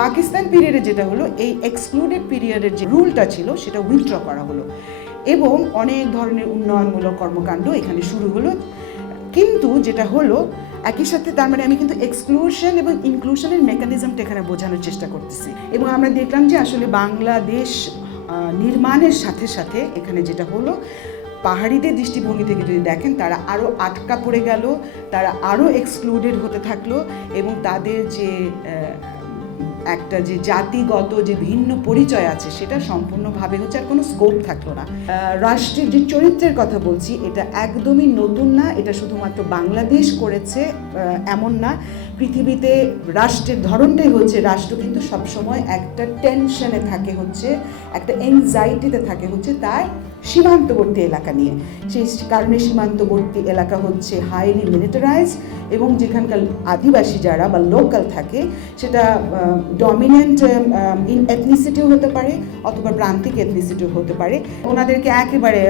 পাকিস্তান পিরিয়ডে যেটা হলো, এই এক্সক্লুডেড পিরিয়ডের যে রুলটা ছিল সেটা উইথড্র করা হলো এবং অনেক ধরনের উন্নয়নমূলক কর্মকাণ্ড এখানে শুরু হলো। কিন্তু যেটা হলো একই সাথে, তার মানে আমি কিন্তু এক্সক্লুশন এবং ইনক্লুশনের মেকানিজমটা এখানে বোঝানোর চেষ্টা করতেছি। এবং আমরা দেখলাম যে আসলে বাংলাদেশ নির্মাণের সাথে সাথে এখানে যেটা হলো, পাহাড়িদের দৃষ্টিভঙ্গি থেকে যদি দেখেন, তারা আরও আটকা পড়ে গেল, তারা আরও এক্সক্লুডেড হতে থাকলো এবং তাদের যে একটা যে জাতিগত যে ভিন্ন পরিচয় আছে সেটা সম্পূর্ণভাবে হচ্ছে আর কোনো স্কোপ থাকলো না। রাষ্ট্রের যে চরিত্রের কথা বলছি, এটা একদমই নতুন না, এটা শুধুমাত্র বাংলাদেশ করেছে এমন না। পৃথিবীতে রাষ্ট্রের ধরনটাই হচ্ছে, রাষ্ট্র কিন্তু সবসময় একটা টেনশনে থাকে, হচ্ছে একটা এনজাইটিতে থাকে হচ্ছে তার সীমান্তবর্তী এলাকা নিয়ে। সেই কারণে সীমান্তবর্তী এলাকা হচ্ছে হাইলি মিলিটারাইজ এবং যেখানকার আদিবাসী যারা বা লোকাল থাকে সেটা ডমিনেন্ট এথনিসিটিও হতে পারে অথবা প্রান্তিক এথনিসিটিও হতে পারে। ওনাদেরকে একেবারে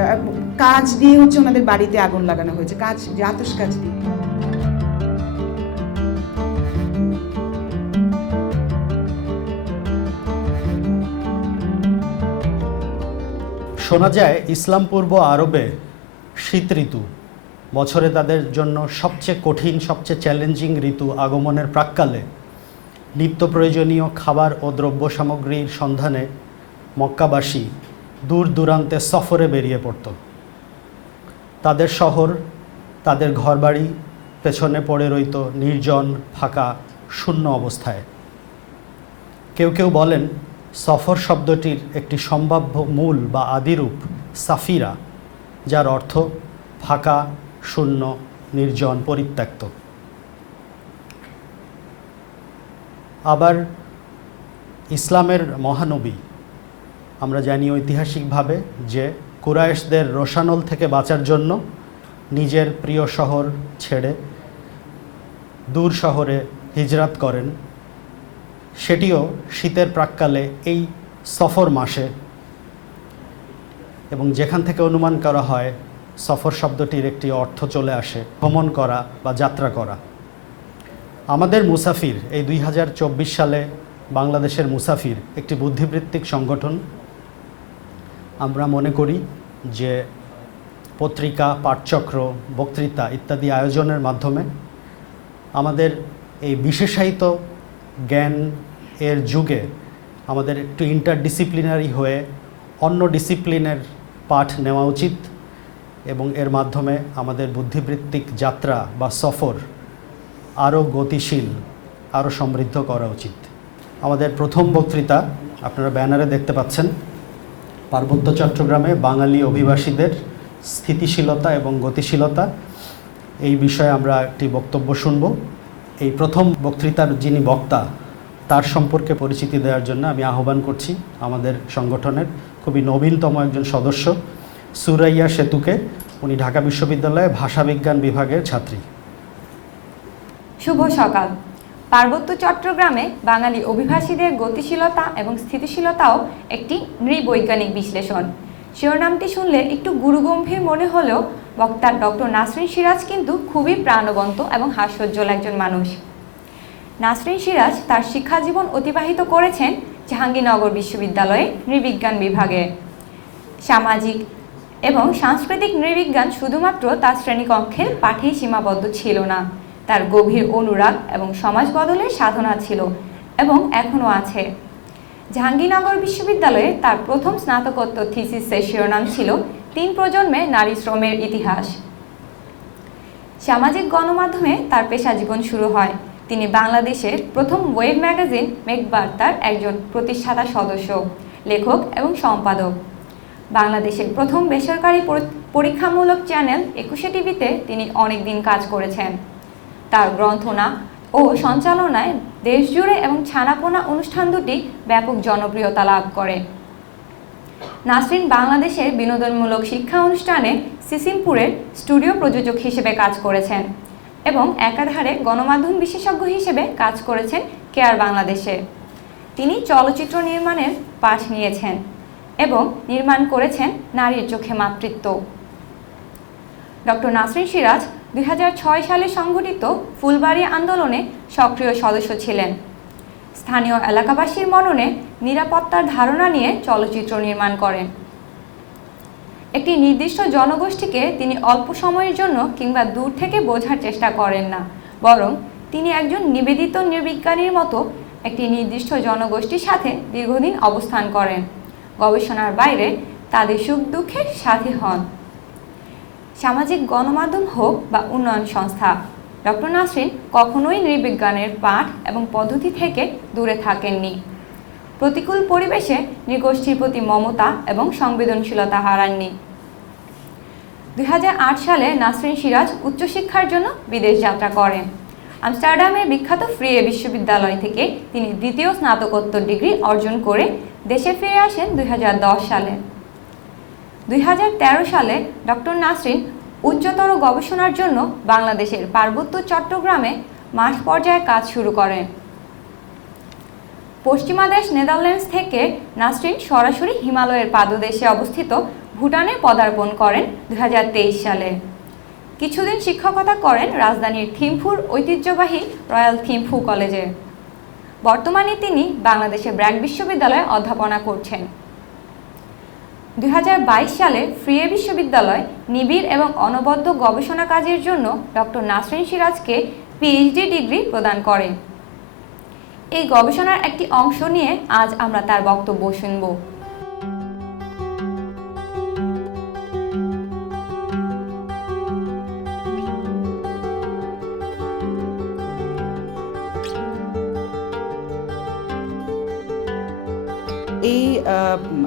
কাজ দিয়ে হচ্ছে ওনাদের বাড়িতে আগুন লাগানো হয়েছে, কাজ আতশ কাজ দিয়ে। শোনা যায় ইসলাম পূর্ব আরবে শীত ঋতু বছরে তাদের জন্য সবচেয়ে কঠিন, সবচেয়ে চ্যালেঞ্জিং ঋতু আগমনের প্রাক্কালে নিত্য প্রয়োজনীয় খাবার ও দ্রব্য সামগ্রীর সন্ধানে মক্কাবাসী দূর দূরান্তে সফরে বেরিয়ে পড়ত। তাদের শহর, তাদের ঘরবাড়ি পেছনে পড়ে রইত নির্জন, ফাঁকা, শূন্য অবস্থায়। কেউ কেউ বলেন সফর শব্দটির একটি সম্ভাব্য মূল বা আদিরূপ সাফিরা, যার অর্থ ফাঁকা, শূন্য, নির্জন, পরিত্যক্ত। আবার ইসলামের মহানবী, আমরা জানি ঐতিহাসিকভাবে যে কুরাইশদের রোষানল থেকে বাঁচার জন্য নিজের প্রিয় শহর ছেড়ে দূর শহরে হিজরাত করেন, সেটিও শীতের প্রাক্কালে এই সফর মাসে, এবং যেখান থেকে অনুমান করা হয় সফর শব্দটির একটি অর্থ চলে আসে ভ্রমণ করা বা যাত্রা করা। আমাদের মুসাফির, এই 2024 সালে বাংলাদেশের মুসাফির একটি বুদ্ধিবৃত্তিক সংগঠন। আমরা মনে করি যে পত্রিকা, পাঠচক্র, বক্তৃতা ইত্যাদি আয়োজনের মাধ্যমে আমাদের এই বিশেষায়িত জ্ঞান এর যুগে আমাদের একটু ইন্টারডিসিপ্লিনারি হয়ে অন্য ডিসিপ্লিনের পাঠ নেওয়া উচিত এবং এর মাধ্যমে আমাদের বুদ্ধিবৃত্তিক যাত্রা বা সফর আরও গতিশীল, আরও সমৃদ্ধ করা উচিত। আমাদের প্রথম বক্তৃতা আপনারা ব্যানারে দেখতে পাচ্ছেন, পার্বত্য চট্টগ্রামে বাঙালি অভিবাসীদের স্থিতিশীলতা এবং গতিশীলতা, এই বিষয়ে আমরা একটি বক্তব্য শুনব। এই প্রথম বক্তৃতার যিনি বক্তা, তার সম্পর্কে পরিচিতি দেওয়ার জন্য আমি আহ্বান করছি আমাদের সংগঠনের খুবই নবীনতম একজন সদস্য সুরাইয়া সেতুকে। উনি ঢাকা বিশ্ববিদ্যালয়ে ভাষাবিজ্ঞান বিভাগের ছাত্রী। শুভ সকাল। পার্বত্য চট্টগ্রামে বাঙালি অভিবাসীদের গতিশীলতা এবং স্থিতিশীলতাও একটি নৃবৈজ্ঞানিক বিশ্লেষণ। শিরোনামটি শুনলে একটু গুরুগম্ভীর মনে হলেও বক্তা ডক্টর নাসরিন সিরাজ কিন্তু খুবই প্রাণবন্ত এবং হাস্যোজ্জ্বল একজন মানুষ। নাসরিন সিরাজ তার শিক্ষাজীবন অতিবাহিত করেছেন জাহাঙ্গীরনগর বিশ্ববিদ্যালয়ে নৃবিজ্ঞান বিভাগে। সামাজিক এবং সাংস্কৃতিক নৃবিজ্ঞান শুধুমাত্র তার শ্রেণীকক্ষের পাঠেই সীমাবদ্ধ ছিল না, তার গভীর অনুরাগ এবং সমাজ বদলের সাধনা ছিল এবং এখনও আছে। জাহাঙ্গীরনগর বিশ্ববিদ্যালয়ে তার প্রথম স্নাতকোত্তর থিসিসের শিরোনাম ছিল 3 প্রজন্মে নারী শ্রমের ইতিহাস। সামাজিক গণমাধ্যমে তার পেশা জীবন শুরু হয়। তিনি বাংলাদেশের প্রথম ওয়েব ম্যাগাজিন মেঘবার্তার একজন প্রতিষ্ঠাতা সদস্য, লেখক এবং সম্পাদক। বাংলাদেশের প্রথম বেসরকারি পরীক্ষামূলক চ্যানেল 21 টিভিতে তিনি অনেক দিন কাজ করেছেন। তার গ্রন্থনা ও সঞ্চালনায় দেশজুড়ে এবং ছানাপোনা অনুষ্ঠান দুটি ব্যাপক জনপ্রিয়তা লাভ করে। নাসরিন বাংলাদেশের বিনোদনমূলক শিক্ষা অনুষ্ঠানে সিসিমপুরের স্টুডিও প্রযোজক হিসেবে কাজ করেছেন এবং একাধারে গণমাধ্যম বিশেষজ্ঞ হিসেবে কাজ করেছেন কেয়ার বাংলাদেশে। তিনি চলচ্চিত্র নির্মাণের পাঠ নিয়েছেন এবং নির্মাণ করেছেন নারীর চোখে মাতৃত্ব। ডক্টর নাসরিন সিরাজ 2006 সালে সংঘটিত ফুলবাড়ি আন্দোলনে সক্রিয় সদস্য ছিলেন। স্থানীয় এলাকাবাসীর মননে নিরাপত্তার ধারণা নিয়ে চলচ্চিত্র নির্মাণ করেন। একটি নির্দিষ্ট জনগোষ্ঠীকে তিনি অল্প সময়ের জন্য কিংবা দূর থেকে বোঝার চেষ্টা করেন না, বরং তিনি একজন নিবেদিত নৃবিজ্ঞানীর মতো একটি নির্দিষ্ট জনগোষ্ঠীর সাথে দীর্ঘদিন অবস্থান করেন, গবেষণার বাইরে তাদের সুখ দুঃখের সাথী হন। সামাজিক গণমাধ্যম হোক বা উন্নয়ন সংস্থা, ডক্টর নাসরিন কখনোই নৃবিজ্ঞানের পাঠ এবং পদ্ধতি থেকে দূরে থাকেননি। প্রতিকূল পরিবেশে নৃগোষ্ঠীর প্রতি মমতা এবং সংবেদনশীলতা হারাননি। 2008 সালে নাসরিন সিরাজ উচ্চশিক্ষার জন্য বিদেশ যাত্রা করেন। আমস্টারডামের বিখ্যাত ফ্রিয়ে বিশ্ববিদ্যালয় থেকে তিনি দ্বিতীয় স্নাতকোত্তর ডিগ্রি অর্জন করে দেশে ফিরে আসেন 2010 সালে। 2013 সালে ডক্টর নাসরিন উচ্চতর গবেষণার জন্য বাংলাদেশের পার্বত্য চট্টগ্রামে মাঠ পর্যায়ে কাজ শুরু করেন। পশ্চিমা দেশ নেদারল্যান্ডস থেকে নাসরিন সরাসরি হিমালয়ের পাদদেশে অবস্থিত ভুটানে পদার্পণ করেন 2023 সালে। কিছুদিন শিক্ষকতা করেন রাজধানীর থিম্ফুর ঐতিহ্যবাহী রয়্যাল থিম্ফু কলেজে। বর্তমানে তিনি বাংলাদেশের ব্র্যাক বিশ্ববিদ্যালয়ে অধ্যাপনা করছেন। 2022 সালে ফ্রিয়ে বিশ্ববিদ্যালয় নিবিড় এবং অনবদ্য গবেষণা কাজের জন্য ডক্টর নাসরিন সিরাজকে পিএইচডি ডিগ্রি প্রদান করে। এই গবেষণার একটি অংশ নিয়ে আজ আমরা তার বক্তব্য শুনব। এই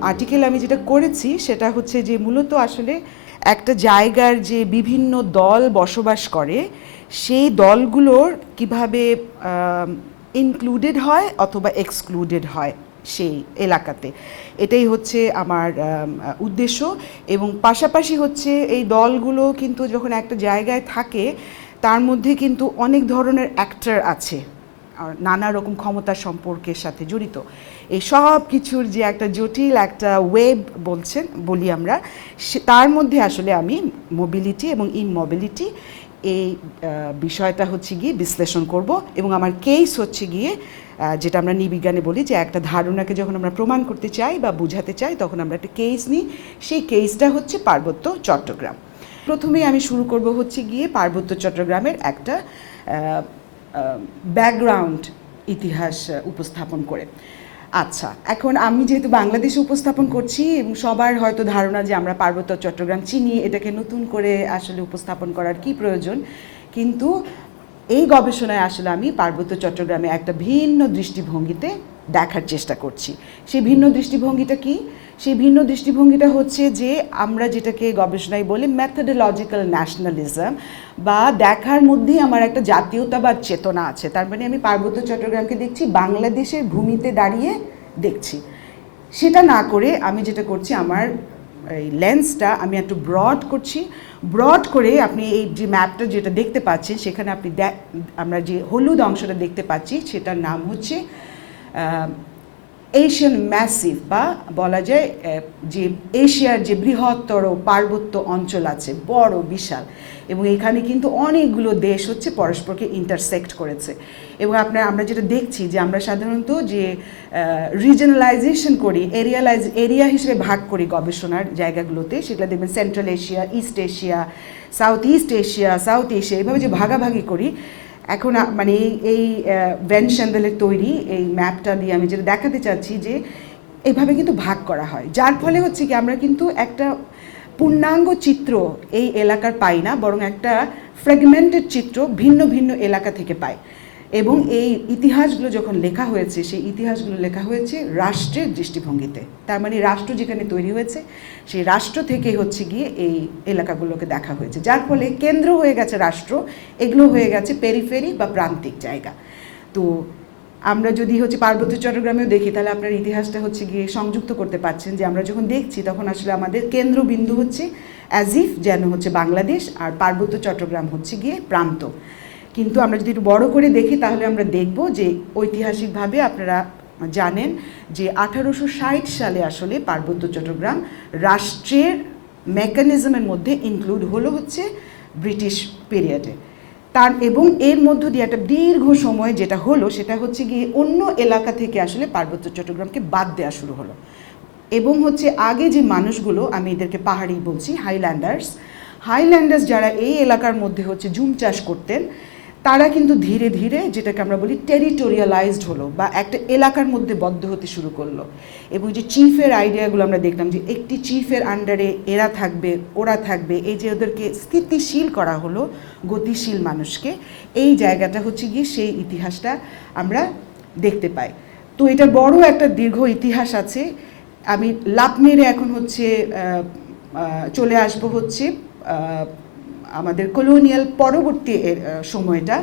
আর্টিকেল আমি যেটা করেছি সেটা হচ্ছে যে মূলত আসলে একটা জায়গার যে বিভিন্ন দল বসবাস করে সেই দলগুলোর কিভাবে ইনক্লুডেড হয় অথবা এক্সক্লুডেড হয় সেই এলাকাতে, এটাই হচ্ছে আমার উদ্দেশ্য। এবং পাশাপাশি হচ্ছে এই দলগুলো কিন্তু যখন একটা জায়গায় থাকে তার মধ্যে কিন্তু অনেক ধরনের অ্যাক্টর আছে, আর নানা রকম ক্ষমতার সম্পর্কের সাথে জড়িত। এই সব কিছুর যে একটা জটিল একটা ওয়েব বলি আমরা, তার মধ্যে আসলে আমি মোবিলিটি এবং ইনমোবিলিটি এই বিষয়টা হচ্ছে গিয়ে বিশ্লেষণ করব। এবং আমার কেস হচ্ছে গিয়ে যেটা আমরা নৃবিজ্ঞানে বলি যে একটা ধারণাকে যখন আমরা প্রমাণ করতে চাই বা বোঝাতে চাই তখন আমরা একটা কেস নিই, সেই কেসটা হচ্ছে পার্বত্য চট্টগ্রাম। প্রথমেই আমি শুরু করব হচ্ছে গিয়ে পার্বত্য চট্টগ্রামের একটা ব্যাকগ্রাউন্ড ইতিহাস উপস্থাপন করে। আচ্ছা, এখন আমি যেহেতু বাংলাদেশে উপস্থাপন করছি এবং সবার হয়তো ধারণা যে আমরা পার্বত্য চট্টগ্রাম চিনি, এটাকে নতুন করে আসলে উপস্থাপন করার কি প্রয়োজন, কিন্তু এই গবেষণায় আসলে আমি পার্বত্য চট্টগ্রামে একটা ভিন্ন দৃষ্টিভঙ্গিতে দেখার চেষ্টা করছি। সেই ভিন্ন দৃষ্টিভঙ্গিটা কি? সেই ভিন্ন দৃষ্টিভঙ্গিটা হচ্ছে যে আমরা যেটাকে গবেষণায় বলি মেথোডোলজিক্যাল ন্যাশনালিজম, বা দেখার মধ্যেই আমার একটা জাতীয়তাবাদ চেতনা আছে। তার মানে আমি পার্বত্য চট্টগ্রামকে দেখছি বাংলাদেশের ভূমিতে দাঁড়িয়ে দেখছি। সেটা না করে আমি যেটা করছি, আমার এই লেন্সটা আমি একটু ব্রড করছি। ব্রড করে আপনি এই যে ম্যাপটা যেটা দেখতে পাচ্ছেন সেখানে আপনি আমরা যে হলুদ অংশটা দেখতে পাচ্ছি সেটার নাম হচ্ছে এশিয়ান ম্যাসিভ, বা বলা যায় যে এশিয়ার যে বৃহত্তর পার্বত্য অঞ্চল আছে, বড় বিশাল, এবং এখানে কিন্তু অনেকগুলো দেশ হচ্ছে পরস্পরকে ইন্টারসেক্ট করেছে। এবং আমরা যেটা দেখছি যে আমরা সাধারণত যে রিজনালাইজেশন করি, এরিয়া হিসেবে ভাগ করি গবেষণার জায়গাগুলোতে, সেগুলো দেখবেন central Asia, east Asia, south Asia, এইভাবে যে ভাগাভাগি করি। এখন মানে এই ভ্যান শ্যান্ডেলের তৈরি এই ম্যাপটা দিয়ে আমি যেটা দেখাতে চাচ্ছি যে এইভাবে কিন্তু ভাগ করা হয়, যার ফলে হচ্ছে কি আমরা কিন্তু একটা পূর্ণাঙ্গ চিত্র এই এলাকার পাই না, বরং একটা ফ্র্যাগমেন্টেড চিত্র ভিন্ন ভিন্ন এলাকা থেকে পাই। এবং এই ইতিহাসগুলো যখন লেখা হয়েছে, সেই ইতিহাসগুলো লেখা হয়েছে রাষ্ট্রের দৃষ্টিভঙ্গিতে। তার মানে রাষ্ট্র যেখানে তৈরি হয়েছে সেই রাষ্ট্র থেকে হচ্ছে গিয়ে এই এলাকাগুলোকে দেখা হয়েছে, যার ফলে কেন্দ্র হয়ে গেছে রাষ্ট্র, এগুলো হয়ে গেছে পেরিফেরি বা প্রান্তিক জায়গা। তো আমরা যদি হচ্ছে পার্বত্য চট্টগ্রামেও দেখি তাহলে আপনার ইতিহাসটা হচ্ছে গিয়ে সংযুক্ত করতে পারছেন যে আমরা যখন দেখছি তখন আসলে আমাদের কেন্দ্রবিন্দু হচ্ছে অ্যাজ ইফ যেন হচ্ছে বাংলাদেশ, আর পার্বত্য চট্টগ্রাম হচ্ছে গিয়ে প্রান্ত। কিন্তু আমরা যদি একটু বড় করে দেখি তাহলে আমরা দেখব যে ঐতিহাসিকভাবে আপনারা জানেন যে 1860 সালে আসলে পার্বত্য চট্টগ্রাম রাষ্ট্রের মেকানিজমের মধ্যে ইনক্লুড হলো হচ্ছে ব্রিটিশ পিরিয়ডে। তার এবং এর মধ্য দিয়ে একটা দীর্ঘ সময় যেটা হলো সেটা হচ্ছে গিয়ে অন্য এলাকা থেকে আসলে পার্বত্য চট্টগ্রামকে বাদ দেওয়া শুরু হলো। এবং হচ্ছে আগে যে মানুষগুলো, আমি এদেরকে পাহাড়ি বলছি, হাইল্যান্ডার্স যারা এই এলাকার মধ্যে হচ্ছে জুম চাষ করতেন, তারা কিন্তু ধীরে ধীরে যেটাকে আমরা বলি টেরিটোরিয়ালাইজড হলো বা একটা এলাকার মধ্যে বদ্ধ হতে শুরু করলো। এবং যে চিফের আইডিয়াগুলো আমরা দেখলাম যে একটি চিফের আন্ডারে এরা থাকবে, ওরা থাকবে, এই যে ওদেরকে স্থিতিশীল করা হলো, গতিশীল মানুষকে, এই জায়গাটা হচ্ছে গিয়ে সেই ইতিহাসটা আমরা দেখতে পাই। তো এটা বড় একটা দীর্ঘ ইতিহাস আছে। আমি লাভ মেরে এখন হচ্ছে চলে আসবো হচ্ছে আমাদের কলোনিয়াল পরবর্তী সময়টা।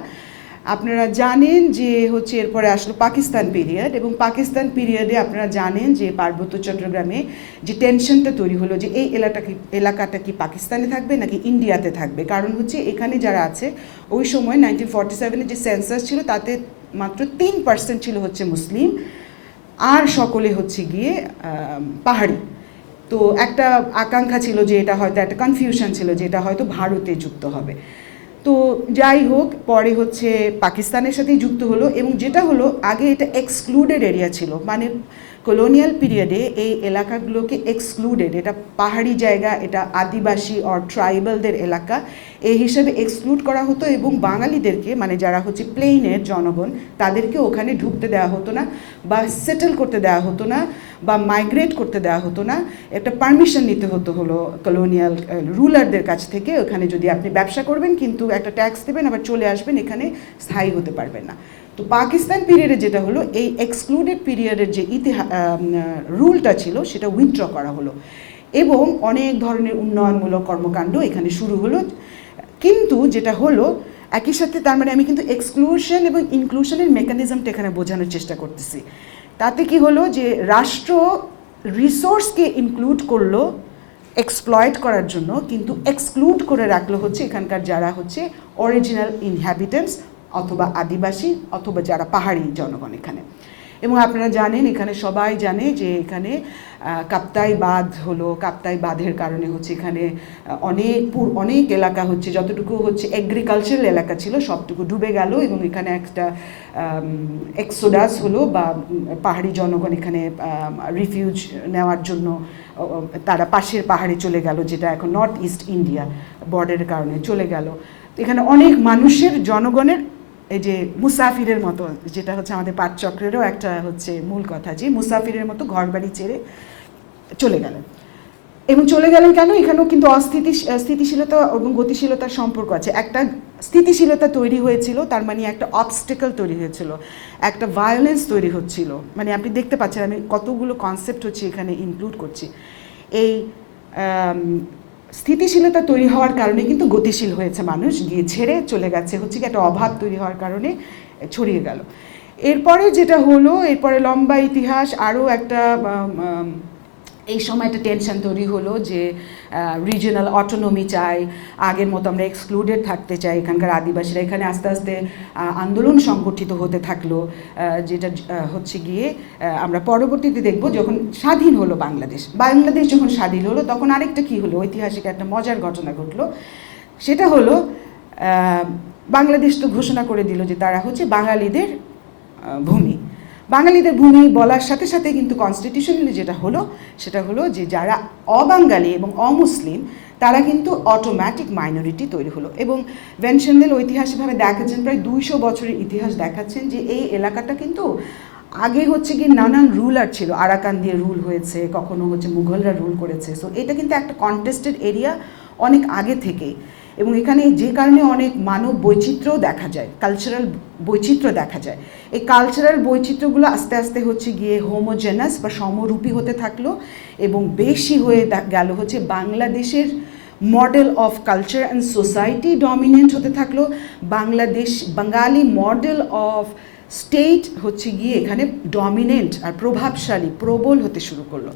আপনারা জানেন যে হচ্ছে এরপরে আসলো পাকিস্তান পিরিয়ড, এবং পাকিস্তান পিরিয়ডে আপনারা জানেন যে পার্বত্য চট্টগ্রামে যে টেনশনটা তৈরি হলো যে এই এলাকাটা কি পাকিস্তানে থাকবে নাকি ইন্ডিয়াতে থাকবে। কারণ হচ্ছে এখানে যারা আছে ওই সময় 1947-এ যে সেন্সাস ছিল তাতে মাত্র 3% ছিল হচ্ছে মুসলিম, আর সকলে হচ্ছে গিয়ে পাহাড়ি। তো একটা আকাঙ্ক্ষা ছিল যে এটা হয়তো একটা কনফিউশন ছিল যে এটা হয়তো ভারতে যুক্ত হবে। তো যাই হোক, পরে হচ্ছে পাকিস্তানের সাথেই যুক্ত হলো, এবং যেটা হলো আগে এটা এক্সক্লুডেড এরিয়া ছিল, মানে কলোনিয়াল পিরিয়ডে এই এলাকাগুলোকে এক্সক্লুডেড, এটা পাহাড়ি জায়গা, এটা আদিবাসী অর ট্রাইবালদের এলাকা এই হিসেবে এক্সক্লুড করা হতো, এবং বাঙালিদেরকে মানে যারা হচ্ছে প্লেনের জনগণ তাদেরকে ওখানে ঢুকতে দেওয়া হতো না বা সেটেল করতে দেওয়া হতো না বা মাইগ্রেট করতে দেওয়া হতো না। একটা পারমিশন নিতে হলো কলোনিয়াল রুলারদের কাছ থেকে, ওখানে যদি আপনি ব্যবসা করবেন কিন্তু একটা ট্যাক্স দেবেন আবার চলে আসবেন, এখানে স্থায়ী হতে পারবেন না। তো পাকিস্তান পিরিয়ডে যেটা হলো এই এক্সক্লুডেড পিরিয়ডের যে রুলটা ছিল সেটা উইথড্র করা হলো, এবং অনেক ধরনের উন্নয়নমূলক কর্মকাণ্ড এখানে শুরু হলো। কিন্তু যেটা হলো একই সাথে, তার মানে আমি কিন্তু এক্সক্লুশন এবং ইনক্লুশনের মেকানিজমটা এখানে বোঝানোর চেষ্টা করতেছি। তাতে কি হলো যে রাষ্ট্র রিসোর্সকে ইনক্লুড করলো এক্সপ্লয়েট করার জন্য, কিন্তু এক্সক্লুড করে রাখলো হচ্ছে এখানকার যারা হচ্ছে অরিজিনাল ইনহ্যাবিটেন্টস অথবা আদিবাসী অথবা যারা পাহাড়ি জনগণ এখানে। এবং আপনারা জানেন, এখানে সবাই জানে যে এখানে কাপ্তাই বাঁধ হলো, কাপ্তাই বাঁধের কারণে হচ্ছে এখানে অনেক এলাকা হচ্ছে যতটুকু হচ্ছে এগ্রিকালচারাল এলাকা ছিল সবটুকু ডুবে গেল, এবং এখানে একটা এক্সোডাস হলো বা পাহাড়ি জনগণ এখানে রিফিউজ নেওয়ার জন্য তারা পাশের পাহাড়ে চলে গেল, যেটা এখন নর্থ ইস্ট ইন্ডিয়া বর্ডারের কারণে চলে গেল। এখানে অনেক মানুষের জনগণের এই যে মুসাফিরের মতো, যেটা হচ্ছে আমাদের পাঠচক্রেরও একটা হচ্ছে মূল কথা, যে মুসাফিরের মতো ঘর বাড়ি ছেড়ে চলে গেলেন। এবং চলে গেলেন কেন? এখানেও কিন্তু স্থিতিশীলতা এবং গতিশীলতার সম্পর্ক আছে। একটা স্থিতিশীলতা তৈরি হয়েছিল, তার মানে একটা অবস্টেকল তৈরি হয়েছিল, একটা ভায়োলেন্স তৈরি হচ্ছিল। মানে আপনি দেখতে পাচ্ছেন আমি কতগুলো কনসেপ্ট হচ্ছে এখানে ইনক্লুড করছি। এই স্থিতিশীলতা তৈরি হওয়ার কারণে কিন্তু গতিশীল হয়েছে, মানুষ গিয়ে ছেড়ে চলে গেছে, হচ্ছে কি একটা অভাব তৈরি হওয়ার কারণে ছড়িয়ে গেল। এরপরে যেটা হলো, এরপরে লম্বা ইতিহাস, আরও একটা এই সময় একটা টেনশন তৈরি হলো যে রিজিওনাল অটোনমি চাই, আগের মতো আমরা এক্সক্লুডেড থাকতে চাই এখানকার আদিবাসীরা। এখানে আস্তে আস্তে আন্দোলন সংগঠিত হতে থাকলো, যেটা হচ্ছে গিয়ে আমরা পরবর্তীতে দেখব যখন স্বাধীন হলো বাংলাদেশ যখন স্বাধীন হলো তখন আরেকটা কী হলো, ঐতিহাসিক একটা মজার ঘটনা ঘটলো। সেটা হলো বাংলাদেশ তো ঘোষণা করে দিল যে তারা হচ্ছে বাঙালিদের ভূমি। বাঙালিদের ভূমি বলার সাথে সাথে কিন্তু কনস্টিটিউশনালি যেটা হলো সেটা হলো যে যারা অবাঙালি এবং অমুসলিম তারা কিন্তু অটোমেটিক মাইনরিটি তৈরি হলো। এবং ভ্যানসেন্ডেল ঐতিহাসিকভাবে দেখাচ্ছেন, প্রায় 200 বছরের ইতিহাস দেখাচ্ছেন যে এই এলাকাটা কিন্তু আগে হচ্ছে কি নানান রুলার ছিল, আরাকান দিয়ে রুল হয়েছে, কখনো হচ্ছে মুঘলরা রুল করেছে। সো এটা কিন্তু একটা কন্টেস্টেড এরিয়া অনেক আগে থেকেই, এবং এখানে যে কারণে অনেক মানব বৈচিত্র্যও দেখা যায়, কালচারাল বৈচিত্র্য দেখা যায়। এই কালচারাল বৈচিত্র্যগুলো আস্তে আস্তে হচ্ছে গিয়ে হোমোজেনাস বা সমরূপী হতে থাকলো, এবং বেশি হয়ে গেল হচ্ছে বাংলাদেশের model of culture and society dominant হতে থাকলো। বাঙালি মডেল অফ স্টেট হচ্ছে গিয়ে এখানে ডমিনেন্ট আর প্রভাবশালী, প্রবল হতে শুরু করলো।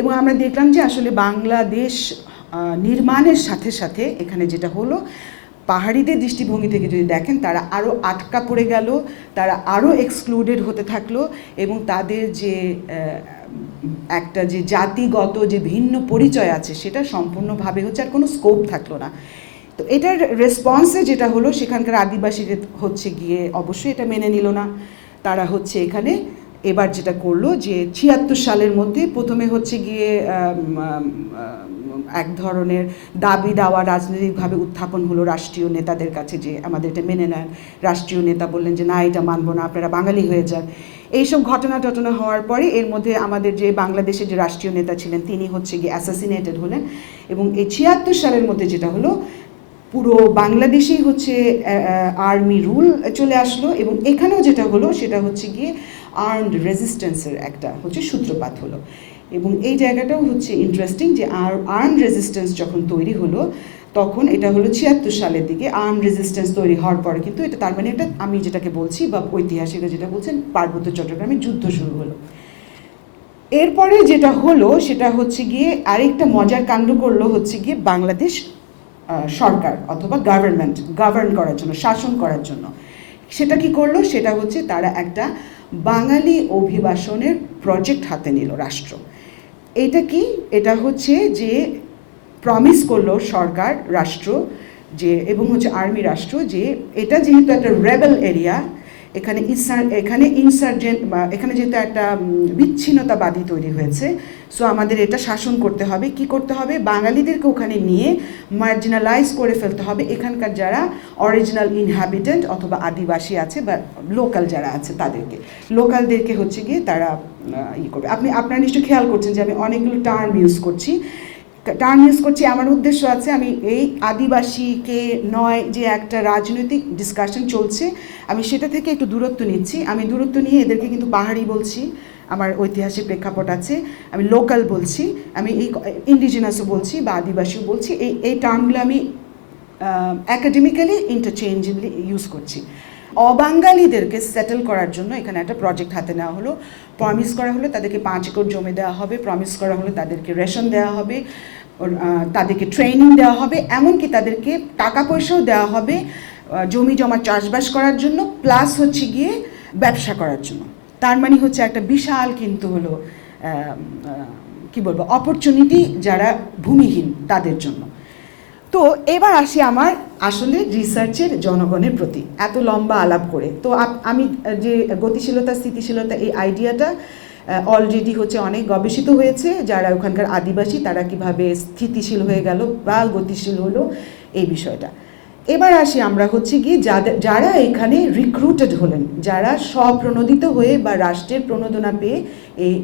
এবং আমরা দেখলাম যে আসলে বাংলাদেশ নির্মাণের সাথে সাথে এখানে যেটা হলো, পাহাড়িদের দৃষ্টিভঙ্গি থেকে যদি দেখেন তারা আরও আটকা পড়ে গেল, তারা আরও এক্সক্লুডেড হতে থাকলো, এবং তাদের যে একটা যে জাতিগত যে ভিন্ন পরিচয় আছে সেটা সম্পূর্ণভাবে হচ্ছে আর কোনো স্কোপ থাকলো না। তো এটার রেসপন্সে যেটা হলো, সেখানকার আদিবাসীদের হচ্ছে গিয়ে অবশ্যই এটা মেনে নিল না। তারা হচ্ছে এখানে এবার যেটা করলো যে ৭৬ সালের মধ্যে প্রথমে হচ্ছে গিয়ে এক ধরনের দাবি দাওয়া রাজনৈতিকভাবে উত্থাপন হলো রাষ্ট্রীয় নেতাদের কাছে, যে আমাদের এটা মেনে নেন। রাষ্ট্রীয় নেতা বললেন যে না, এটা মানবো না, আপনারা বাঙালি হয়ে যান। এইসব ঘটনা হওয়ার পরে এর মধ্যে আমাদের যে বাংলাদেশের যে রাষ্ট্রীয় নেতা ছিলেন তিনি হচ্ছে গিয়ে অ্যাসাসিনেটেড হলেন, এবং এই ৭৬ সালের মধ্যে যেটা হলো, পুরো বাংলাদেশেই হচ্ছে আর্মি রুল চলে আসলো। এবং এখানেও যেটা হলো সেটা হচ্ছে গিয়ে আর্মড রেজিস্ট্যান্সের একটা হচ্ছে সূত্রপাত হলো। এবং এই জায়গাটাও হচ্ছে ইন্টারেস্টিং যে আর্মড রেজিস্ট্যান্স যখন তৈরি হলো, তখন এটা হলো ৭৬ সালের দিকে। আর্মড রেজিস্ট্যান্স তৈরি হওয়ার পরে কিন্তু এটা তার মানে এটা আমি যেটাকে বলছি বা ঐতিহাসিকরা যেটা বলছেন, পার্বত্য চট্টগ্রামে যুদ্ধ শুরু হলো। এরপরে যেটা হলো সেটা হচ্ছে গিয়ে আরেকটা মজার কাণ্ড করলো হচ্ছে গিয়ে বাংলাদেশ সরকার অথবা গভর্ন করার জন্য, শাসন করার জন্য। সেটা কি করলো, সেটা হচ্ছে তারা একটা বাঙালি অভিবাসনের প্রজেক্ট হাতে নিল রাষ্ট্র। এটা কি, এটা হচ্ছে যে প্রমিস করলো সরকার, রাষ্ট্র যে, এবং হচ্ছে আর্মি রাষ্ট্র, যে এটা যেহেতু একটা রেবেল এরিয়া, এখানে ইনসার্জেন্ট বা এখানে যেহেতু একটা বিচ্ছিন্নতাবাদী তৈরি হয়েছে, সো আমাদের এটা শাসন করতে হবে। কি করতে হবে, বাঙালিদেরকে ওখানে নিয়ে মার্জিনালাইজ করে ফেলতে হবে। এখানকার যারা অরিজিনাল ইনহ্যাবিটেন্ট অথবা আদিবাসী আছে বা লোকাল যারা আছে, লোকালদেরকে হচ্ছে গিয়ে তারা করবে। আপনারা নিশ্চয়ই খেয়াল করছেন যে আমি অনেকগুলো টার্ম ইউজ করছি। আমার উদ্দেশ্য আছে, আমি এই আদিবাসীকে নয় যে একটা রাজনৈতিক ডিসকাশন চলছে, আমি সেটা থেকে একটু দূরত্ব নিচ্ছি। আমি দূরত্ব নিয়ে এদেরকে কিন্তু পাহাড়ি বলছি, আমার ঐতিহাসিক প্রেক্ষাপট আছে। আমি লোকাল বলছি, আমি এই ইন্ডিজিনাসও বলছি বা আদিবাসীও বলছি। এই টার্মগুলো আমি অ্যাকাডেমিক্যালি ইন্টারচেঞ্জেবলি ইউজ করছি। অবাঙালিদেরকে সেটেল করার জন্য এখানে একটা প্রজেক্ট হাতে নেওয়া হলো। প্রমিস করা হলো তাদেরকে 5 একর জমি দেওয়া হবে, প্রমিস করা হলো তাদেরকে রেশন দেওয়া হবে, তাদেরকে ট্রেনিং দেওয়া হবে, এমনকি তাদেরকে টাকা পয়সাও দেওয়া হবে জমি জমা চাষবাস করার জন্য, প্লাস হচ্ছে গিয়ে ব্যবসা করার জন্য। তার মানে হচ্ছে একটা বিশাল কিন্তু হলো কি বলবো, অপরচুনিটি যারা ভূমিহীন তাদের জন্য। তো এবার আসি আমার আসলে রিসার্চের জনগণের প্রতি, এত লম্বা আলাপ করে। তো আমি যে গতিশীলতা স্থিতিশীলতা এই আইডিয়াটা অলরেডি হচ্ছে অনেক গবেষিত হয়েছে, যারা ওখানকার আদিবাসী তারা কিভাবে স্থিতিশীল হয়ে গেল বা গতিশীল হলো এই বিষয়টা। এবার আসি আমরা হচ্ছে কি যারা এখানে রিক্রুটেড হলেন, যারা স্বপ্রণোদিত হয়ে বা রাষ্ট্রের প্রণোদনা পেয়ে এই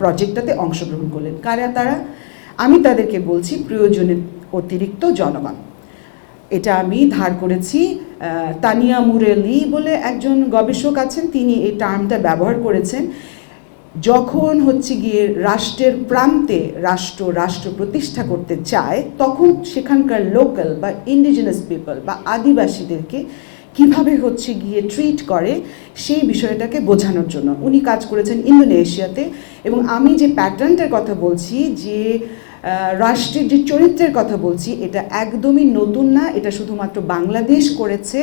প্রজেক্টটাতে অংশগ্রহণ করলেন। কারা তারা? আমি তাদেরকে বলছি প্রয়োজনের অতিরিক্ত জনগণ। এটা আমি ধার করেছি, তানিয়া মুরেলি বলে একজন গবেষক আছেন, তিনি এই টার্মটা ব্যবহার করেছেন। যখন হচ্ছে গিয়ে রাষ্ট্রের প্রান্তে রাষ্ট্র প্রতিষ্ঠা করতে চায়, তখন সেখানকার লোকাল বা ইন্ডিজিনাস পিপল বা আদিবাসীদেরকে কিভাবে হচ্ছে গিয়ে ট্রিট করে সেই বিষয়টাকে বোঝানোর জন্য উনি কাজ করেছেন ইন্দোনেশিয়াতে। এবং আমি যে প্যাটার্নটার কথা বলছি, যে রাষ্ট্রের যে চরিত্রের কথা বলছি, এটা একদমই নতুন না। এটা শুধুমাত্র বাংলাদেশ করেছে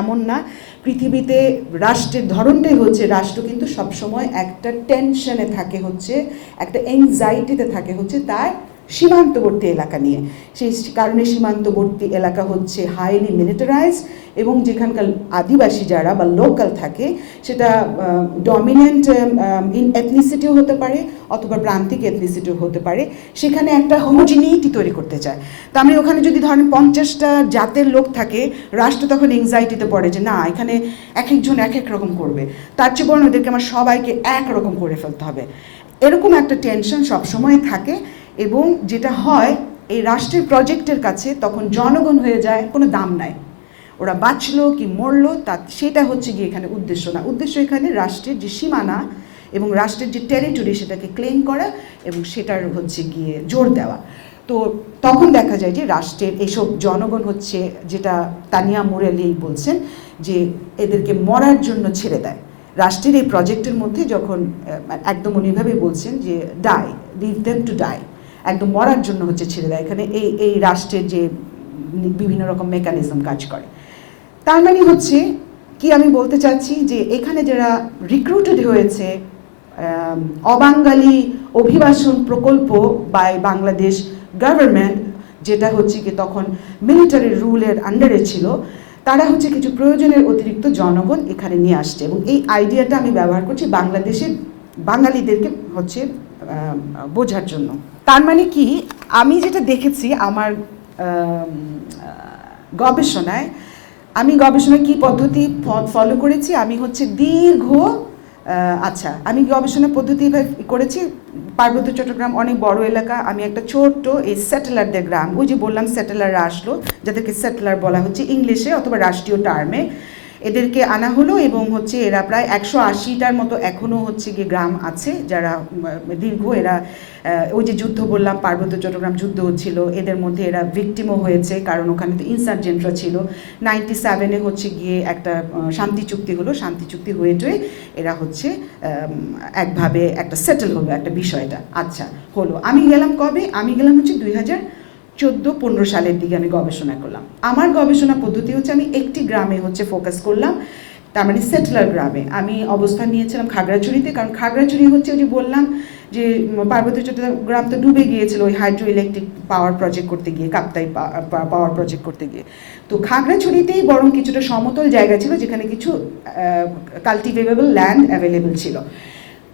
এমন না, পৃথিবীতে রাষ্ট্রের ধরনটাই হচ্ছে, রাষ্ট্র কিন্তু সবসময় একটা টেনশনে থাকে, হচ্ছে একটা এংজাইটিতে থাকে হচ্ছে তার সীমান্তবর্তী এলাকা নিয়ে। সেই কারণে সীমান্তবর্তী এলাকা হচ্ছে হাইলি মিলিটারাইজড, এবং যেখানকার আদিবাসী যারা বা লোকাল থাকে সেটা ডমিনেন্ট এথনিসিটিও হতে পারে অথবা প্রান্তিক এথনিসিটিও হতে পারে, সেখানে একটা হোমোজিনিটি তৈরি করতে চায়। তো আমি ওখানে যদি ধরেন 50টা জাতের লোক থাকে, রাষ্ট্র তখন এংজাইটিতে পড়ে যে না, এখানে এক একজন এক এক রকম করবে, তার চেয়ে বরং ওদেরকে আমার সবাইকে একরকম করে ফেলতে হবে। এরকম একটা টেনশন সবসময় থাকে। এবং যেটা হয়, এই রাষ্ট্রের প্রজেক্টের কাছে তখন জনগণ হয়ে যায় কোনো দাম নাই, ওরা বাঁচলো কি মরলো সেটা হচ্ছে গিয়ে এখানে উদ্দেশ্য না। উদ্দেশ্য এখানে রাষ্ট্রের যে সীমানা এবং রাষ্ট্রের যে টেরিটরি সেটাকে ক্লেম করা এবং সেটার হচ্ছে গিয়ে জোর দেওয়া। তো তখন দেখা যায় যে রাষ্ট্রের এইসব জনগণ হচ্ছে, যেটা তানিয়া মুরেলি বলছেন, যে এদেরকে মরার জন্য ছেড়ে দেয়। রাষ্ট্রের এই প্রজেক্টের মধ্যে যখন একদম উনিভাবে বলছেন যে die, leave them to die, একদম মরার জন্য হচ্ছে ছেড়ে দেয়। এখানে এই রাষ্ট্রের যে বিভিন্ন রকম মেকানিজম কাজ করে। তার মানে হচ্ছে কি, আমি বলতে চাচ্ছি যে এখানে যারা রিক্রুটেড হয়েছে, অবাঙালি অভিবাসন প্রকল্প বাই বাংলাদেশ গভর্নমেন্ট, যেটা হচ্ছে কি তখন মিলিটারি রুলের আন্ডারে ছিল, তারা হচ্ছে কিছু প্রয়োজনের অতিরিক্ত জনগণ এখানে নিয়ে আসছে, এবং এই আইডিয়াটা আমি ব্যবহার করছি বাংলাদেশের বাঙালিদেরকে হচ্ছে বোঝার জন্য। তার মানে কি, আমি যেটা দেখেছি আমার গবেষণায়, আমি গবেষণায় কি পদ্ধতি ফলো করেছি, আমি হচ্ছে আমি গবেষণা পদ্ধতি করেছি। পার্বত্য চট্টগ্রাম অনেক বড় এলাকা, আমি একটা ছোট্ট এই সেটেলারদের গ্রাম, ওই যে বললাম সেটেলাররা আসলো, যাদেরকে সেটেলার বলা হচ্ছে ইংলিশে অথবা রাষ্ট্রীয় টার্মে, এদেরকে আনা হলো, এবং হচ্ছে এরা প্রায় 180টার মতো এখনও হচ্ছে গিয়ে গ্রাম আছে যারা এরা ওই যে যুদ্ধ বললাম, পার্বত্য চট্টগ্রাম যুদ্ধ হচ্ছিল, এদের মধ্যে এরা ভিকটিমও হয়েছে, কারণ ওখানে তো ইনসার্জেন্টরা ছিল। 97-এ হচ্ছে গিয়ে একটা শান্তি চুক্তি হলো, শান্তি চুক্তি হয়ে এরা হচ্ছে একভাবে একটা সেটেল হলো একটা বিষয়টা। আচ্ছা হলো, আমি গেলাম কবে, আমি গেলাম হচ্ছে 2014-15 সালের দিকে আমি গবেষণা করলাম। আমার গবেষণা পদ্ধতি হচ্ছে আমি একটি গ্রামে হচ্ছে ফোকাস করলাম, তার মানে সেটেলার গ্রামে। আমি অবস্থান নিয়েছিলাম খাগড়াছড়িতে, কারণ খাগড়াছড়ি হচ্ছে ওই যে বললাম যে পার্বত্য চট্টগ্রাম তো ডুবে গিয়েছিল ওই হাইড্রো ইলেকট্রিক পাওয়ার প্রজেক্ট করতে গিয়ে, কাপ্তাই পাওয়ার প্রজেক্ট করতে গিয়ে। তো খাগড়াছড়িতেই বরং কিছুটা সমতল জায়গা ছিল যেখানে কিছু কাল্টিভেবল ল্যান্ড অ্যাভেলেবল ছিল।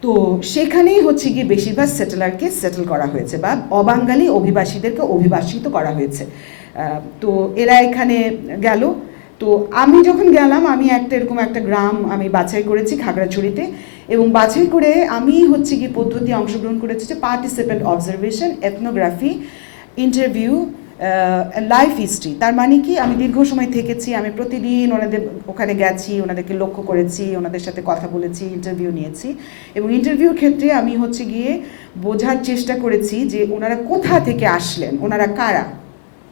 তো সেখানেই হচ্ছে গিয়ে বেশিরভাগ সেটেলারকে সেটেল করা হয়েছে, বা অবাঙালি অভিবাসীদেরকে অভিবাসিত করা হয়েছে। তো এরা এখানে গেল। তো আমি যখন গেলাম, আমি এরকম একটা গ্রাম আমি বাছাই করেছি খাগড়াছড়িতে, এবং বাছাই করে আমি হচ্ছে গিয়ে পদ্ধতি অংশগ্রহণ করেছি যে participant observation, ethnography, interview, life history. তার মানে কি, আমি দীর্ঘ সময় থেকেছি, আমি প্রতিদিন ওনাদের ওখানে গেছি, ওনাদেরকে লক্ষ্য করেছি, ওনাদের সাথে কথা বলেছি, ইন্টারভিউ নিয়েছি, এবং ইন্টারভিউর ক্ষেত্রে আমি হচ্ছে গিয়ে বোঝার চেষ্টা করেছি যে ওনারা কোথা থেকে আসলেন, ওনারা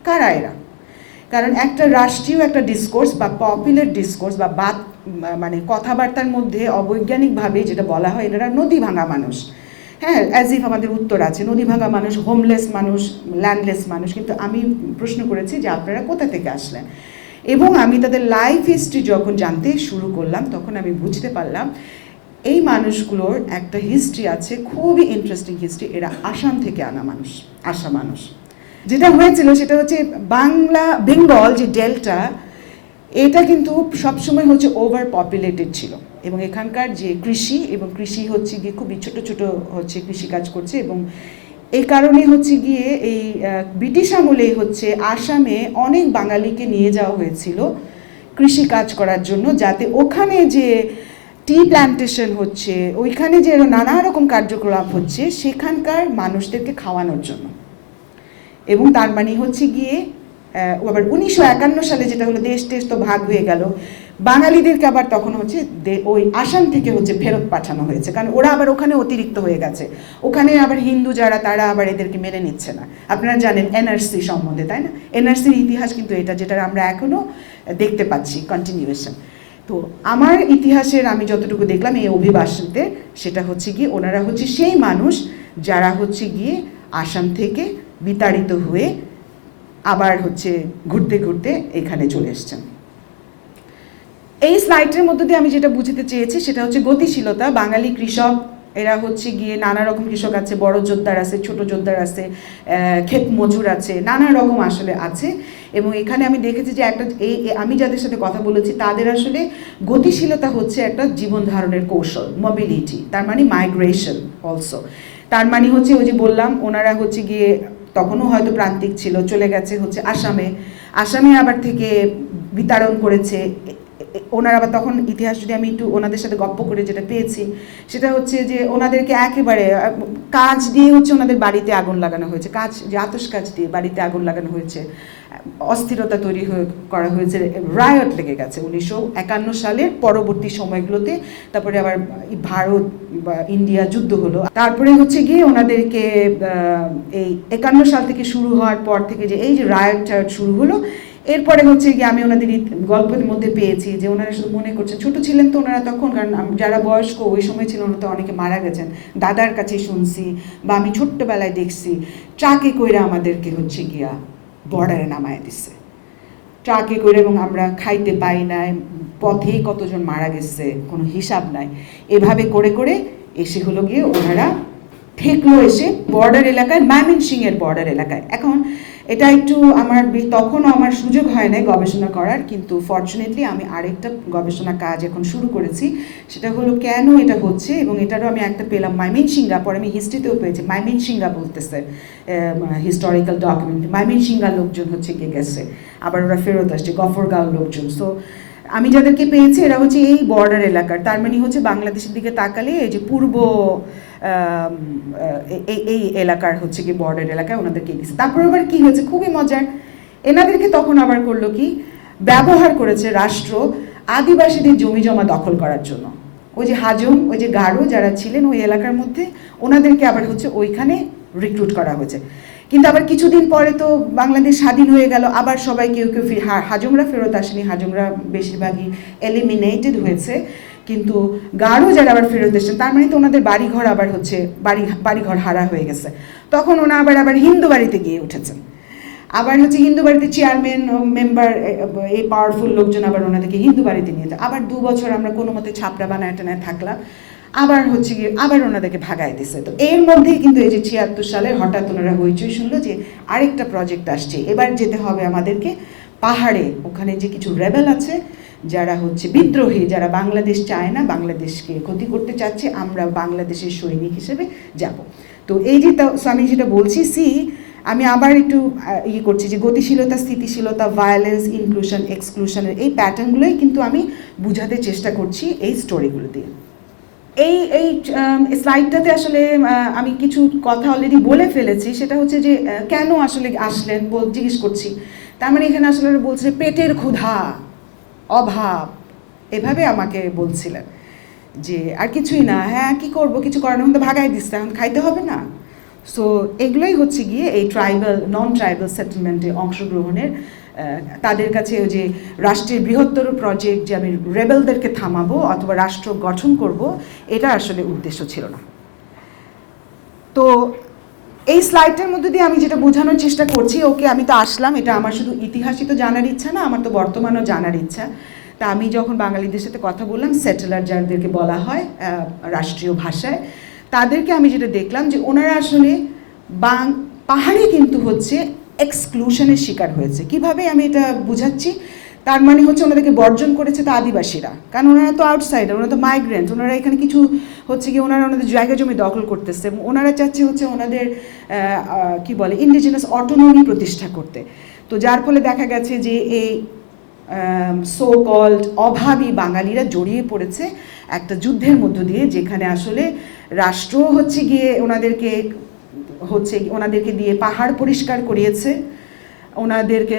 কারা এরা। কারণ একটা রাষ্ট্রীয় একটা ডিসকোর্স বা পপুলার ডিসকোর্স বা মানে কথাবার্তার মধ্যে অবৈজ্ঞানিকভাবে যেটা বলা হয়, এনারা নদী ভাঙা মানুষ। হ্যাঁ, অ্যাজ ইফ আমাদের উত্তর আছে, নদী ভাঙা মানুষ, হোমলেস মানুষ, ল্যান্ডলেস মানুষ। কিন্তু আমি প্রশ্ন করেছি যে আপনারা কোথা থেকে আসলেন, এবং আমি তাদের লাইফ হিস্ট্রি যখন জানতে শুরু করলাম, তখন আমি বুঝতে পারলাম এই মানুষগুলোর একটা হিস্ট্রি আছে, খুবই ইন্টারেস্টিং হিস্ট্রি। এরা আসাম থেকে আনা মানুষ, আসা মানুষ। যেটা হয়েছিল সেটা হচ্ছে বেঙ্গল যে ডেল্টা, এটা কিন্তু সবসময় হচ্ছে ওভার পপুলেটেড ছিল, এবং এখানকার যে কৃষি হচ্ছে গিয়ে খুবই ছোট ছোট হচ্ছে কৃষিকাজ করছে, এবং এই কারণে হচ্ছে গিয়ে এই ব্রিটিশ আমলে হচ্ছে আসামে অনেক বাঙালিকে নিয়ে যাওয়া হয়েছিল কৃষিকাজ করার জন্য, যাতে ওখানে যে টি প্ল্যান্টেশন হচ্ছে, ওইখানে যে নানা রকম কার্যকলাপ হচ্ছে, সেখানকার মানুষদেরকে খাওয়ানোর জন্য। এবং তার মানে হচ্ছে গিয়ে আবার 1951 সালে যেটা হলো, দেশ তো ভাগ হয়ে গেল, বাঙালিদেরকে আবার তখন হচ্ছে ওই আসাম থেকে হচ্ছে ফেরত পাঠানো হয়েছে, কারণ ওরা আবার ওখানে অতিরিক্ত হয়ে গেছে। ওখানে আবার হিন্দু যারা, তারা আবার এদেরকে মেনে নিচ্ছে না। আপনারা জানেন এনআরসি সম্বন্ধে, তাই না? এনআরসির ইতিহাস কিন্তু এটা, যেটা আমরা এখনও দেখতে পাচ্ছি কন্টিনিউয়েশন। তো আমার ইতিহাসের আমি যতটুকু দেখলাম এই অভিবাসীদের, সেটা হচ্ছে গিয়ে ওনারা হচ্ছে সেই মানুষ যারা হচ্ছে গিয়ে আসাম থেকে বিতাড়িত হয়ে আবার হচ্ছে ঘুরতে ঘুরতে এখানে চলে এসছেন। এই স্লাইডের মধ্যে দিয়ে আমি যেটা বুঝতে চেয়েছি সেটা হচ্ছে গতিশীলতা। বাঙালি কৃষক, এরা হচ্ছে গিয়ে নানা রকম কৃষক আছে, বড় জোরদার আছে, ছোট জোরদার আছে, ক্ষেত মজুর আছে, নানা রকম আসলে আছে। এবং এখানে আমি দেখেছি যে আমি যাদের সাথে কথা বলেছি তাদের আসলে গতিশীলতা হচ্ছে একটা জীবন ধারণের কৌশল, মোবিলিটি, তার মানে মাইগ্রেশন অলসো। তার মানে হচ্ছে ওই যে বললাম, ওনারা হচ্ছে গিয়ে তখনও হয়তো প্রান্তিক ছিল, চলে গেছে হচ্ছে আসামে আবার থেকে বিতাড়ন করেছে। ওনারা আবার তখন ইতিহাস যদি আমি একটু ওনাদের সাথে গপ্প করে যেটা পেয়েছি, সেটা হচ্ছে যে ওনাদেরকে একেবারে কাজ দিয়ে হচ্ছে ওনাদের বাড়িতে আগুন লাগানো হয়েছে, আতশ কাজ দিয়ে বাড়িতে আগুন লাগানো হয়েছে, অস্থিরতা তৈরি করা হয়েছে, রায়ট লেগে গেছে 1951 সালের পরবর্তী সময়গুলোতে। তারপরে আবার ভারত বা ইন্ডিয়া যুদ্ধ হলো, তারপরে হচ্ছে গিয়ে ওনাদেরকে এই 51 সাল থেকে শুরু হওয়ার পর থেকে যে এই যে রায়ট শুরু হলো, এরপরে হচ্ছে গিয়ে আমি ওনাদের গল্পের মধ্যে পেয়েছি যে ওনারা শুধু মনে করছেন, ছোট ছিলেন তো ওনারা তখন, কারণ যারা বয়স্ক ওই সময় ছিল ওনারা তো অনেকে মারা গেছেন, দাদার কাছে শুনছি বা আমি ছোট্টবেলায় দেখছি, ট্রাকে কইরা আমাদেরকে হচ্ছে গিয়া বর্ডারে নামায় দিচ্ছে, ট্রাকে করে, এবং আমরা খাইতে পাই নাই, পথেই কতজন মারা গেছে কোনো হিসাব নাই। এভাবে করে করে এসে হলো গিয়ে ওনারা ঠেকলো এসে বর্ডার এলাকায়, ময়মনসিংহের বর্ডার এলাকায়। এখন এটা একটু আমার তখনও আমার সুযোগ হয় না গবেষণা করার, কিন্তু ফর্চুনেটলি আমি আরেকটা গবেষণা কাজ এখন শুরু করেছি। সেটা হলো কেন এটা হচ্ছে, এবং এটারও আমি একটা পেলাম মাইমিনসিংহা, পরে আমি হিস্ট্রিতেও পেয়েছি। মাইমিনসিংহা বলতেছে হিস্টোরিক্যাল ডকুমেন্ট, মাইমিনসিংহা লোকজন হচ্ছে গিয়ে গেছে, আবার ওরা ফেরত আসছে, গফরগাঁও লোকজন। সো আমি যাদেরকে পেয়েছি এরা হচ্ছে এই বর্ডার এলাকার, তার মানে হচ্ছে বাংলাদেশের দিকে তাকালে এই যে পূর্ব এই এলাকার হচ্ছে কি বর্ডার এলাকায় ওনাদেরকে গেছে। তারপর আবার কি হয়েছে খুবই মজার, এনাদেরকে তখন আবার করলো কি, ব্যবহার করেছে রাষ্ট্র আদিবাসীদের জমি জমা দখল করার জন্য। ওই যে হাজং, ওই যে গারো যারা ছিলেন ওই এলাকার মধ্যে, ওনাদেরকে আবার হচ্ছে ওইখানে রিক্রুট করা হয়েছে। কিন্তু আবার কিছুদিন পরে তো বাংলাদেশ স্বাধীন হয়ে গেল, আবার সবাই কেউ কেউ হাজংরা ফেরত আসেনি, হাজংরা বেশিরভাগই এলিমিনেটেড হয়েছে, কিন্তু গাঢ় যারা আবার ফেরত এসেছেন তার মানে তো ওনাদের বাড়িঘর আবার হচ্ছে বাড়িঘর হারা হয়ে গেছে। তখন ওনা আবার হিন্দু বাড়িতে গিয়ে উঠেছেন, আবার হচ্ছে হিন্দু বাড়িতে চেয়ারম্যান মেম্বার এই পাওয়ারফুল লোকজন আবার ওনাদেরকে হিন্দু বাড়িতে নিয়ে যায়। আবার 2 বছর আমরা কোনো মতে ছাপড়া বানায় টানায় থাকলাম, আবার হচ্ছে গিয়ে আবার ওনাদেরকে ভাগায় দিছে। তো এর মধ্যেই কিন্তু এই যে 76 সালে হঠাৎ ওনারা হইচই শুনলো যে আরেকটা প্রজেক্ট আসছে, এবার যেতে হবে আমাদেরকে পাহাড়ে, ওখানে যে কিছু রেবেল আছে যারা হচ্ছে বিদ্রোহী, যারা বাংলাদেশ চায় না, বাংলাদেশকে ক্ষতি করতে চাচ্ছে, আমরা বাংলাদেশের সৈনিক হিসেবে যাব। তো এই যে আমি যেটা বলছি আমি আবার একটু করছি যে গতিশীলতা, স্থিতিশীলতা, ভায়োলেন্স, ইনক্লুশন, এক্সক্লুশনের এই প্যাটার্নগুলোই কিন্তু আমি বুঝাতে চেষ্টা করছি এই স্টোরিগুলো দিয়ে। এই স্লাইডটাতে আসলে আমি কিছু কথা অলরেডি বলে ফেলেছি, সেটা হচ্ছে যে কেন আসলে আসলেন জিজ্ঞেস করছি। তার মানে এখানে আসলে বলছে পেটের ক্ষুধা, অভাব, এভাবে আমাকে বলছিলেন যে আর কিছুই না, হ্যাঁ কি করব, কিছু করার না, তো ভাগাই দিচ্ছে, এখন খাইতে হবে না। সো এগুলোই হচ্ছে গিয়ে এই নন ট্রাইবাল সেটেলমেন্টে অংশগ্রহণের তাদের কাছে ওই যে রাষ্ট্রের বৃহত্তর প্রজেক্ট যে আমি রেবেলদেরকে থামাবো অথবা রাষ্ট্র গঠন করব, এটা আসলে উদ্দেশ্য ছিল না। তো এই স্লাইডটার মধ্যে দিয়ে আমি যেটা বোঝানোর চেষ্টা করছি, ওকে আমি তো আসলাম, এটা আমার শুধু ইতিহাসই তো জানার ইচ্ছা না, আমার তো বর্তমানও জানার ইচ্ছা। তা আমি যখন বাঙালিদের সাথে কথা বললাম, সেটেলার যাদেরকে বলা হয় রাষ্ট্রীয় ভাষায়, তাদেরকে আমি যেটা দেখলাম যে ওনারা আসলে পাহাড়ে কিন্তু হচ্ছে এক্সক্লুশনের শিকার হয়েছে। কিভাবে আমি এটা বুঝাচ্ছি, তার মানে হচ্ছে ওনাদেরকে বর্জন করেছে তো আদিবাসীরা, কারণ ওনারা তো আউটসাইডার, ওনারা তো মাইগ্রেন্ট, ওনারা এখানে কিছু হচ্ছে কি ওনাদের জায়গা জমি দখল করতেছে, ওনারা চাচ্ছে হচ্ছে ওনাদের কি বলে ইন্ডিজিনাস অটোনমি প্রতিষ্ঠা করতে। তো যার ফলে দেখা গেছে যে এই সো কল্ড অভাবী বাঙালিরা জড়িয়ে পড়েছে একটা যুদ্ধের মধ্য দিয়ে, যেখানে আসলে রাষ্ট্র হচ্ছে গিয়ে ওনাদেরকে দিয়ে পাহাড় পরিষ্কার করিয়েছে, ওনাদেরকে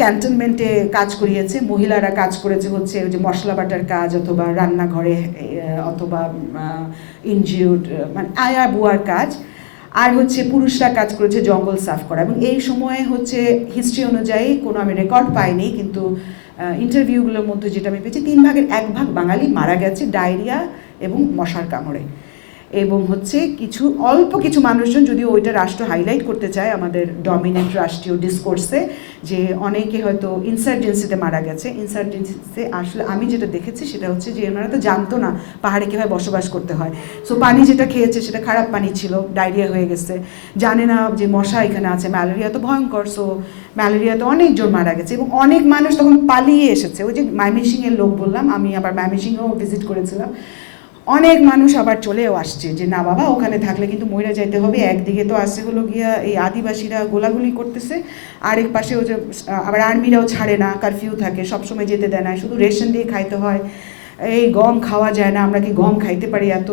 ক্যান্টনমেন্টে কাজ করিয়েছে, মহিলারা কাজ করেছে হচ্ছে ওই যে মশলা বাটার কাজ, অথবা রান্নাঘরে, অথবা ইনজিউড মানে আয়া বুয়ার কাজ, আর হচ্ছে পুরুষরা কাজ করেছে জঙ্গল সাফ করা। এবং এই সময়ে হচ্ছে হিস্ট্রি অনুযায়ী কোনো আমি রেকর্ড পাইনি, কিন্তু ইন্টারভিউগুলোর মধ্যে যেটা আমি পেয়েছি 3 ভাগের 1 ভাগ বাঙালি মারা গেছে ডায়রিয়া এবং মশার কামড়ে। এবং হচ্ছে অল্প কিছু মানুষজন, যদিও ওইটা রাষ্ট্র হাইলাইট করতে চায় আমাদের ডমিনেন্ট রাষ্ট্রীয় ডিসকোর্সে, যে অনেকে হয়তো ইনসার্জেন্সিতে মারা গেছে। ইনসার্জেন্সিতে আসলে আমি যেটা দেখেছি সেটা হচ্ছে যে ওনারা তো জানতো না পাহাড়ে কীভাবে বসবাস করতে হয়। সো পানি যেটা খেয়েছে সেটা খারাপ পানি ছিল, ডায়রিয়া হয়ে গেছে, জানে না যে মশা এখানে আছে, ম্যালেরিয়া তো ভয়ঙ্কর, সো ম্যালেরিয়াতে অনেকজন মারা গেছে। এবং অনেক মানুষ তখন পালিয়ে এসেছে। ওই যে ময়মনসিংহের লোক বললাম, আমি আবার ময়মনসিংহেও ভিজিট করেছিলাম, অনেক মানুষ আবার চলেও আসছে যে না বাবা ওখানে থাকলে কিন্তু মইরা যাইতে হবে। একদিকে তো আসছে হলো গিয়া এই আদিবাসীরা গোলাগুলি করতেছে, আরেক পাশে যে আবার আর্মিরাও ছাড়ে না, কারফিউ থাকে, সবসময় যেতে দেয় না, শুধু রেশন দিয়ে খাইতে হয়, এই গম খাওয়া যায় না, আমরা কি গম খাইতে পারি এত,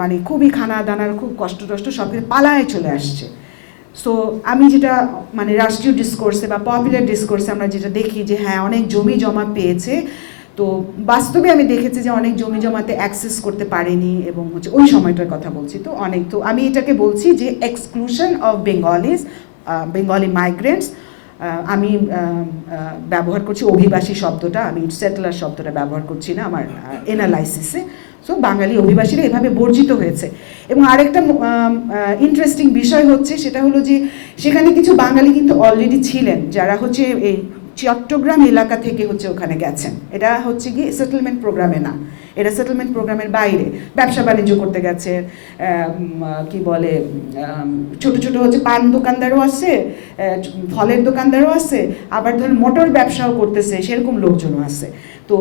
মানে খুবই খানা দানার খুব কষ্ট সব কিছু পালায় চলে আসছে। সো আমি যেটা মানে রাষ্ট্রীয় ডিসকোর্সে বা পপুলার ডিসকোর্সে আমরা যেটা দেখি যে হ্যাঁ অনেক জমি জমা পেয়েছে, তো বাস্তবে আমি দেখেছি যে অনেক জমি জমাতে অ্যাক্সেস করতে পারেনি, এবং হচ্ছে ওই সময়টার কথা বলছি। তো আমি এটাকে বলছি যে এক্সক্লুশন অফ বেঙ্গলি মাইগ্রেন্টস। আমি ব্যবহার করছি অভিবাসী শব্দটা, আমি সেটেলার শব্দটা ব্যবহার করছি না আমার এনালাইসিসে। সো বাঙালি অভিবাসীরা এভাবে বর্জিত হয়েছে। এবং আরেকটা ইন্টারেস্টিং বিষয় হচ্ছে সেটা হলো যে সেখানে কিছু বাঙালি কিন্তু অলরেডি ছিলেন, যারা হচ্ছে এই চট্টগ্রাম এলাকা থেকে হচ্ছে ওখানে গেছেন। এটা হচ্ছে কি সেটেলমেন্ট প্রোগ্রামে না, এরা সেটেলমেন্ট প্রোগ্রামের বাইরে ব্যবসা বাণিজ্য করতে গেছে, কি বলে ছোট ছোট হচ্ছে পান দোকানদারও আছে, ফলের দোকানদারও আছে, আবার ধরুন মোটর ব্যবসাও করতেছে, সেরকম লোকজনও আছে। তো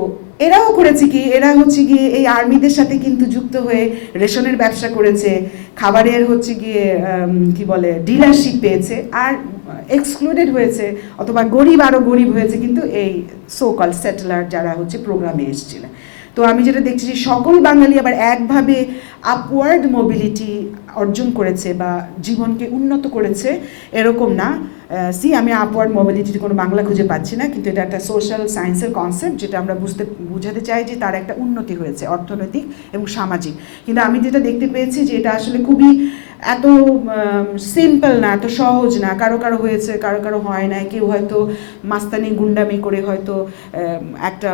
এরাও করেছে কি, এরা হচ্ছে গিয়ে এই আর্মিদের সাথে কিন্তু যুক্ত হয়ে রেশনের ব্যবসা করেছে, খাবারের হচ্ছে গিয়ে কি বলে ডিলারশিপ পেয়েছে, আর এক্সক্লুডেড হয়েছে অথবা গরিব আরও গরিব হয়েছে কিন্তু এই সো কল সেটেলার যারা হচ্ছে প্রোগ্রামে এসেছিলেন। তো আমি যেটা দেখছি যে সকল বাঙালি আবার একভাবে আপওয়ার্ড মোবিলিটি অর্জন করেছে বা জীবনকে উন্নত করেছে এরকম না। আমি আপওয়ার্ড মোবিলিটির কোনো বাংলা খুঁজে পাচ্ছি না, কিন্তু এটা একটা সোশ্যাল সায়েন্সের কনসেপ্ট যেটা আমরা বুঝাতে চাই যে তার একটা উন্নতি হয়েছে অর্থনৈতিক এবং সামাজিক। কিন্তু আমি যেটা দেখতে পেয়েছি যে এটা আসলে খুবই এত সিম্পল না, এত সহজ না, কারো কারো হয়েছে, কারো কারো হয় না। কেউ হয়তো মাস্তানি গুন্ডামি করে হয়তো একটা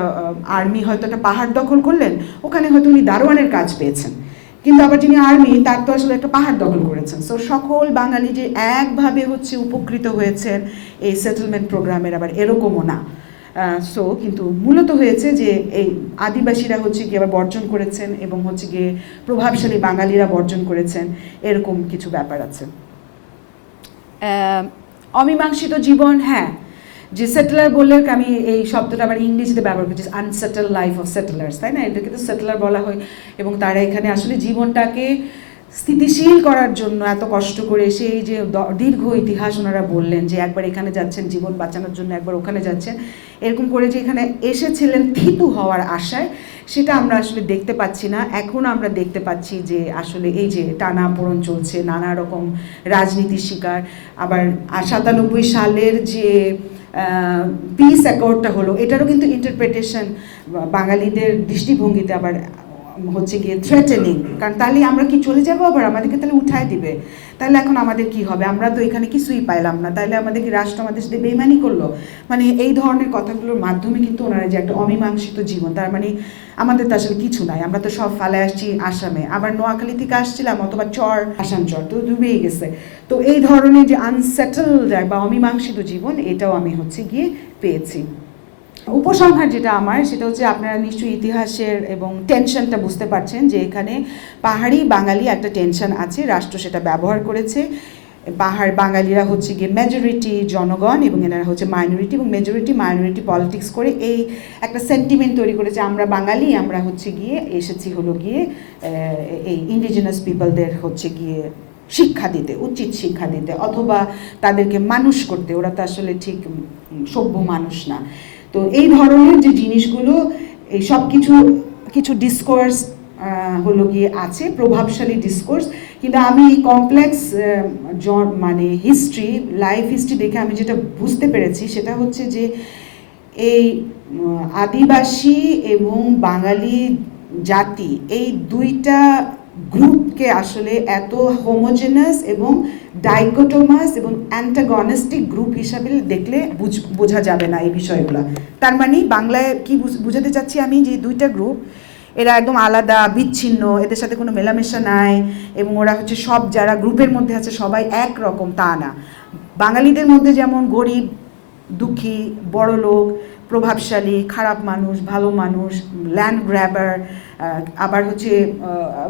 আর্মি হয়তো একটা পাহাড় দখল করলেন, ওখানে হয়তো উনি দারোয়ানের কাজ পেয়েছেন, কিন্তু আবার যিনি আর্মি তার তো আসলে একটা পাহাড় দখল করেছেন। সো সকল বাঙালি যে একভাবে হচ্ছে উপকৃত হয়েছেন এই সেটেলমেন্ট প্রোগ্রামের আবার এরকমও না। সো কিন্তু মূলত হয়েছে যে এই আদিবাসীরা হচ্ছে গিয়ে আবার বর্জন করেছেন এবং হচ্ছে গিয়ে প্রভাবশালী বাঙালিরা বর্জন করেছেন, এরকম কিছু ব্যাপার আছে। অমীমাংসিত জীবন, হ্যাঁ, যে সেটেলার বললে আমি এই শব্দটা আবার ইংরেজিতে ব্যবহার করছি, আনসেটেল লাইফ অফ সেটেলার্স, তাই না? এটাকে তো সেটেলার বলা হয়। এবং তারা এখানে আসলে জীবনটাকে স্থিতিশীল করার জন্য এত কষ্ট করে সেই যে দীর্ঘ ইতিহাস ওনারা বললেন যে একবার এখানে যাচ্ছেন জীবন বাঁচানোর জন্য, একবার ওখানে যাচ্ছেন, এরকম করে যে এখানে এসেছিলেন থিতু হওয়ার আশায়, সেটা আমরা আসলে দেখতে পাচ্ছি না। এখন আমরা দেখতে পাচ্ছি যে আসলে এই যে টানাপোড়েন চলছে, নানা রকম রাজনীতির শিকার। আবার 97 সালের যে পিস অ্যাকর্ডটা হলো, এটারও কিন্তু ইন্টারপ্রিটেশন বাঙালিদের দৃষ্টিভঙ্গিতে আবার হচ্ছে গিয়ে থ্রেটেনিং। কারণ তাহলে আমরা কি চলে যাবো, আবার আমাদেরকে তাহলে উঠায় দিবে, তাহলে এখন আমাদের কি হবে, আমরা তো এখানে কিছুই পাইলাম না, তাহলে আমাদের কি রাষ্ট্র আমাদের সাথে বেইমানি করলো, মানে এই ধরনের কথাগুলোর মাধ্যমে কিন্তু ওনারা যে একটা অমীমাংসিত জীবন, তার মানে আমাদের তো আসলে কিছু নাই, আমরা তো সব ফালে আসছি আসামে, আবার নোয়াখালী থেকে আসছিলাম, অথবা আসাম চর তো ডুবেই গেছে। তো এই ধরনের যে আনসেটেলড বা অমীমাংসিত জীবন, এটাও আমি হচ্ছে গিয়ে পেয়েছি। উপসংহার যেটা আমার, সেটা হচ্ছে আপনারা নিশ্চয়ই ইতিহাসের এবং টেনশনটা বুঝতে পারছেন যে এখানে পাহাড়ি বাঙালি একটা টেনশন আছে, রাষ্ট্র সেটা ব্যবহার করেছে। পাহাড় বাঙালিরা হচ্ছে গিয়ে মেজরিটি জনগণ এবং এনারা হচ্ছে মাইনরিটি, এবং মেজরিটি মাইনরিটি পলিটিক্স করে এই একটা সেন্টিমেন্ট তৈরি করেছে, আমরা বাঙালি, আমরা হচ্ছে গিয়ে এসেছি হলো গিয়ে এই ইন্ডিজিনাস পিপলদের হচ্ছে গিয়ে শিক্ষা দিতে, উচিত শিক্ষা দিতে, অথবা তাদেরকে মানুষ করতে, ওরা তো আসলে ঠিক সভ্য মানুষ না। তো এই ধরনের যে জিনিসগুলো, এই সব কিছু ডিসকোর্স হলো গিয়ে আছে, প্রভাবশালী ডিসকোর্স। কিন্তু আমি কমপ্লেক্স মানে হিস্ট্রি, লাইফ হিস্ট্রি দেখে আমি যেটা বুঝতে পেরেছি সেটা হচ্ছে যে এই আদিবাসী এবং বাঙালি জাতি, এই দুইটা গ্রুপকে আসলে এত হোমোজেনাস এবং ডাইকোটোমাস এবং অ্যান্টাগনিস্টিক গ্রুপ হিসাবে দেখলে বোঝা যাবে না এই বিষয়গুলো। তার মানে বাংলায় কি বুঝাতে চাচ্ছি আমি, যে দুইটা গ্রুপ এরা একদম আলাদা, বিচ্ছিন্ন, এদের সাথে কোনো মেলামেশা নাই, এবং ওরা হচ্ছে সব যারা গ্রুপের মধ্যে আছে সবাই একরকম, তা না। বাঙালিদের মধ্যে যেমন গরিব, দুঃখী, বড়লোক, প্রভাবশালী, খারাপ মানুষ, ভালো মানুষ, ল্যান্ড গ্র্যাবার, আবার হচ্ছে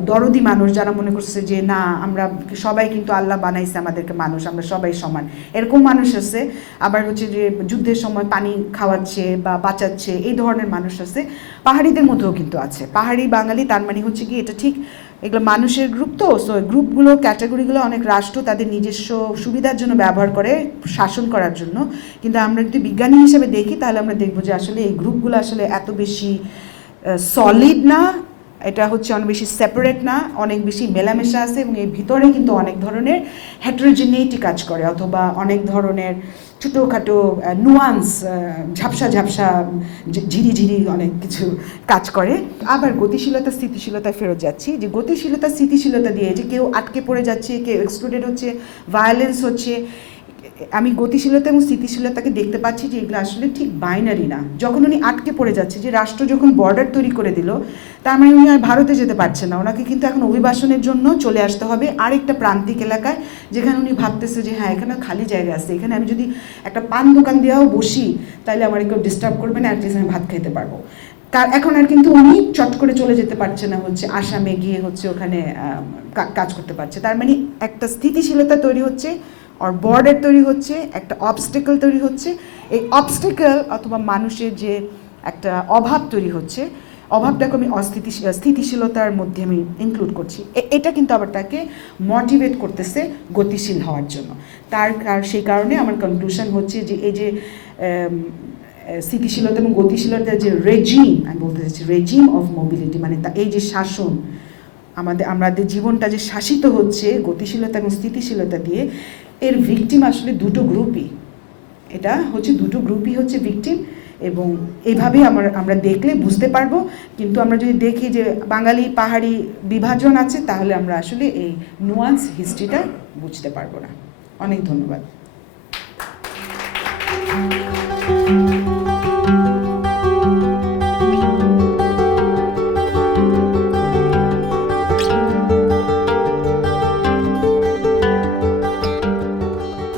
দরদি মানুষ যারা মনে করছে যে না, আমরা সবাই কিন্তু আল্লাহ বানাইছে আমাদেরকে মানুষ, আমরা সবাই সমান, এরকম মানুষ আছে। আবার হচ্ছে যে যুদ্ধের সময় পানি খাওয়াচ্ছে বা বাঁচাচ্ছে, এই ধরনের মানুষ আছে। পাহাড়িদের মধ্যেও কিন্তু আছে পাহাড়ি বাঙালি, তার মানে হচ্ছে কি এটা ঠিক এগুলো মানুষের গ্রুপ। তো সো গ্রুপগুলো, ক্যাটাগরিগুলো অনেক রাষ্ট্র তাদের নিজস্ব সুবিধার জন্য ব্যবহার করে, শাসন করার জন্য। কিন্তু আমরা যদি বিজ্ঞানী হিসেবে দেখি তাহলে আমরা দেখবো যে আসলে এই গ্রুপগুলো আসলে এত বেশি সলিড না, এটা হচ্ছে অনেক বেশি সেপারেট না, অনেক বেশি মেলামেশা আছে, এবং এর ভিতরে কিন্তু অনেক ধরনের হেটারোজেনিটি কাজ করে, অথবা অনেক ধরনের ছোটোখাটো নুয়ান্স, ঝাপসা ঝাপসা, ঝিরিঝিরি অনেক কিছু কাজ করে। আবার গতিশীলতা স্থিতিশীলতায় ফেরত যাচ্ছি, যে গতিশীলতা স্থিতিশীলতা দিয়ে যে কেউ আটকে পড়ে যাচ্ছে, কেউ এক্সক্লুডেড হচ্ছে, ভায়োলেন্স হচ্ছে, আমি গতিশীলতা এবং স্থিতিশীলতাকে দেখতে পাচ্ছি যে এগুলো আসলে ঠিক বাইনারি না। যখন উনি আটকে পড়ে যাচ্ছে, যে রাষ্ট্র যখন বর্ডার তৈরি করে দিল, তার মানে উনি আর ভারতে যেতে পারছেন না, ওনাকে কিন্তু এখন অভিবাসনের জন্য চলে আসতে হবে আরেকটা প্রান্তিক এলাকায়, যেখানে উনি ভাবতেছে যে হ্যাঁ এখানে খালি জায়গা আছে, এখানে আমি যদি একটা পান দোকান দেওয়াও বসি তাহলে আমার কেউ ডিস্টার্ব করবে না, অ্যাটলিস্ট আমি ভাত খেতে পারবো। এখন আর কিন্তু উনি চট করে চলে যেতে পারছে না, হচ্ছে আসামে গিয়ে হচ্ছে ওখানে কাজ করতে পারছে। তার মানে একটা স্থিতিশীলতা তৈরি হচ্ছে, আর বর্ডার তৈরি হচ্ছে, একটা অবস্টেকল তৈরি হচ্ছে। এই অবস্টেকল অথবা মানুষের যে একটা অভাব তৈরি হচ্ছে, অভাবটাকে আমি স্থিতিশীলতার মধ্যে আমি ইনক্লুড করছি। এটা কিন্তু আবার তাকে মোটিভেট করতেছে গতিশীল হওয়ার জন্য। সেই কারণে আমার কনক্লুশন হচ্ছে যে এই যে স্থিতিশীলতা এবং গতিশীলতার যে রেজিম, আমি বলতে চাচ্ছি রেজিম অফ মোবিলিটি, মানে এই যে শাসন, আমাদের জীবনটা যে শাসিত হচ্ছে গতিশীলতা এবং স্থিতিশীলতা দিয়ে, এর ভিকটিম আসলে দুটো গ্রুপই। এটা হচ্ছে দুটো গ্রুপই হচ্ছে ভিকটিম, এবং এইভাবেই আমরা দেখলে বুঝতে পারবো। কিন্তু আমরা যদি দেখি যে বাঙালি পাহাড়ি বিভাজন আছে, তাহলে আমরা আসলে এই নুয়ান্স হিস্ট্রিটা বুঝতে পারবো না। অনেক ধন্যবাদ।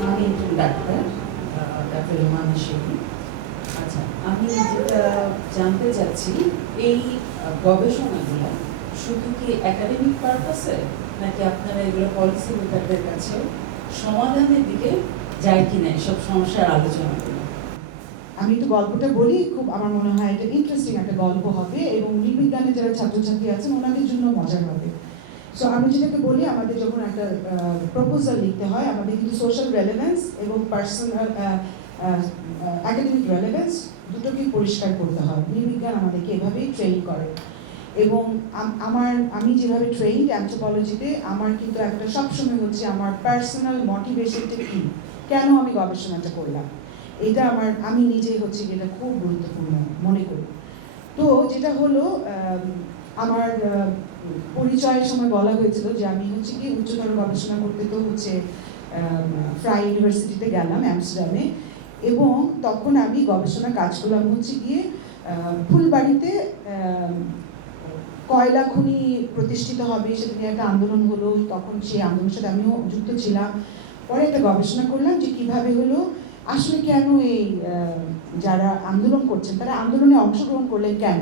আমি একজন ডাক্তার রোমান শেখি। আচ্ছা, আমি যেটা জানতে চাচ্ছি, এই গবেষণাগুলো শুধু কি একাডেমিক পারপাসে, নাকি আপনারা এগুলো পলিসি মেকারদের কাছে সমাধানের দিকে যায় কিনা এসব সমস্যার আলোচনাগুলো? আমি একটু গল্পটা বলি, খুব আমার মনে হয় এটা ইন্টারেস্টিং একটা গল্প হবে, এবং নৃবিজ্ঞানের যারা ছাত্রছাত্রী আছেন ওনাদের জন্য মজার হবে। সো আমি যেটাকে বলি, আমাদের যখন একটা প্রপোজাল লিখতে হয়, আমাদের কিন্তু সোশ্যাল রেলেভেন্স এবং পার্সোনাল একাডেমিক রেলেভেন্স দুটোকেই পরিষ্কার করতে হয়। নৃবিজ্ঞান আমাদেরকে এভাবেই ট্রেন করে, এবং আমি যেভাবে ট্রেইনড অ্যানথ্রোপলজিতে, আমার কিন্তু একটা সবসময় হচ্ছে আমার পার্সোনাল মোটিভেশনটা কী, কেন আমি গবেষণাটা করলাম, এটা আমি নিজেই হচ্ছে এটা খুব গুরুত্বপূর্ণ মনে করি। তো যেটা হলো, আমার পরিচয়ের সময় বলা হয়েছিল যে আমি হচ্ছে কি উচ্চতর গবেষণা করতে, তো হচ্ছে ফ্রাই ইউনিভার্সিটিতে গেলাম অ্যামস্টারডামে, এবং তখন আমি গবেষণা কাজ করলাম হচ্ছে গিয়ে ফুলবাড়িতে কয়লা খনি প্রতিষ্ঠিত হবে, সেটা নিয়ে একটা আন্দোলন হলো, তখন সেই আন্দোলনের সাথে আমিও যুক্ত ছিলাম। পরে একটা গবেষণা করলাম যে কীভাবে হলো, আসলে কেন এই যারা আন্দোলন করছেন তারা আন্দোলনে অংশগ্রহণ করলেন কেন,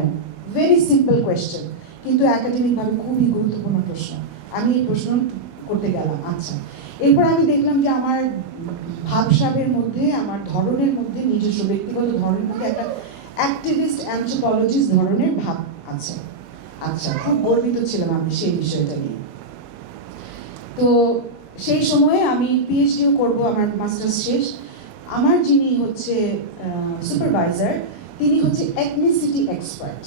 ভেরি সিম্পল কোয়েশ্চেন, কিন্তু একাডেমিকভাবে খুবই গুরুত্বপূর্ণ প্রশ্ন। আমি এই প্রশ্ন করতে গেলাম। আচ্ছা, এরপর আমি দেখলাম যে আমার ভাবসাবের মধ্যে, আমার ধরনের মধ্যে, নিজস্ব ব্যক্তিগত ধরনের মধ্যে একটা অ্যাক্টিভিস্ট অ্যানথ্রোপোলজিস্ট ধরনের ভাব আছে। আচ্ছা, খুব গর্বিত ছিলাম আমি সেই বিষয়টা নিয়ে। তো সেই সময়ে আমি পিএইচডিও করব, আমার মাস্টার্স শেষ। আমার যিনি হচ্ছে সুপারভাইজার, তিনি হচ্ছে এথনিসিটি এক্সপার্ট।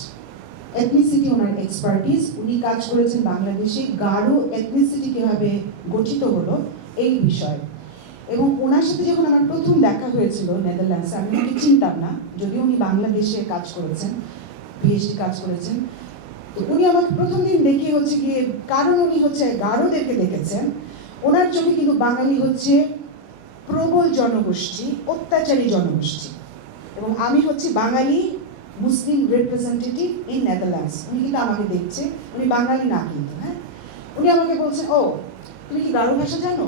এথনিসিটি ওনার এক্সপার্টিস। উনি কাজ করেছেন বাংলাদেশে গারো এথনিসিটি কীভাবে গঠিত হলো এই বিষয়ে, এবং ওনার সাথে যখন আমার প্রথম দেখা হয়েছিল নেদারল্যান্ডসে, আমি ওনাকে চিনতাম না, যদিও উনি বাংলাদেশে কাজ করেছেন, পিএইচডি কাজ করেছেন। তো উনি আমাকে প্রথম দিন দেখে হচ্ছে গিয়ে, কারণ উনি হচ্ছে গারোদেরকে দেখেছেন, ওনার চোখে কিন্তু বাঙালি হচ্ছে প্রবল জনগোষ্ঠী, অত্যাচারী জনগোষ্ঠী, এবং আমি হচ্ছে বাঙালি মুসলিম রিপ্রেজেন্টেটিভ ইন নেদারল্যান্ডস। উনি কিন্তু আমাকে দেখছে, উনি বাঙালি না কিন্তু, হ্যাঁ। উনি আমাকে বলছেন, ও তুমি কি গারো ভাষা জানো?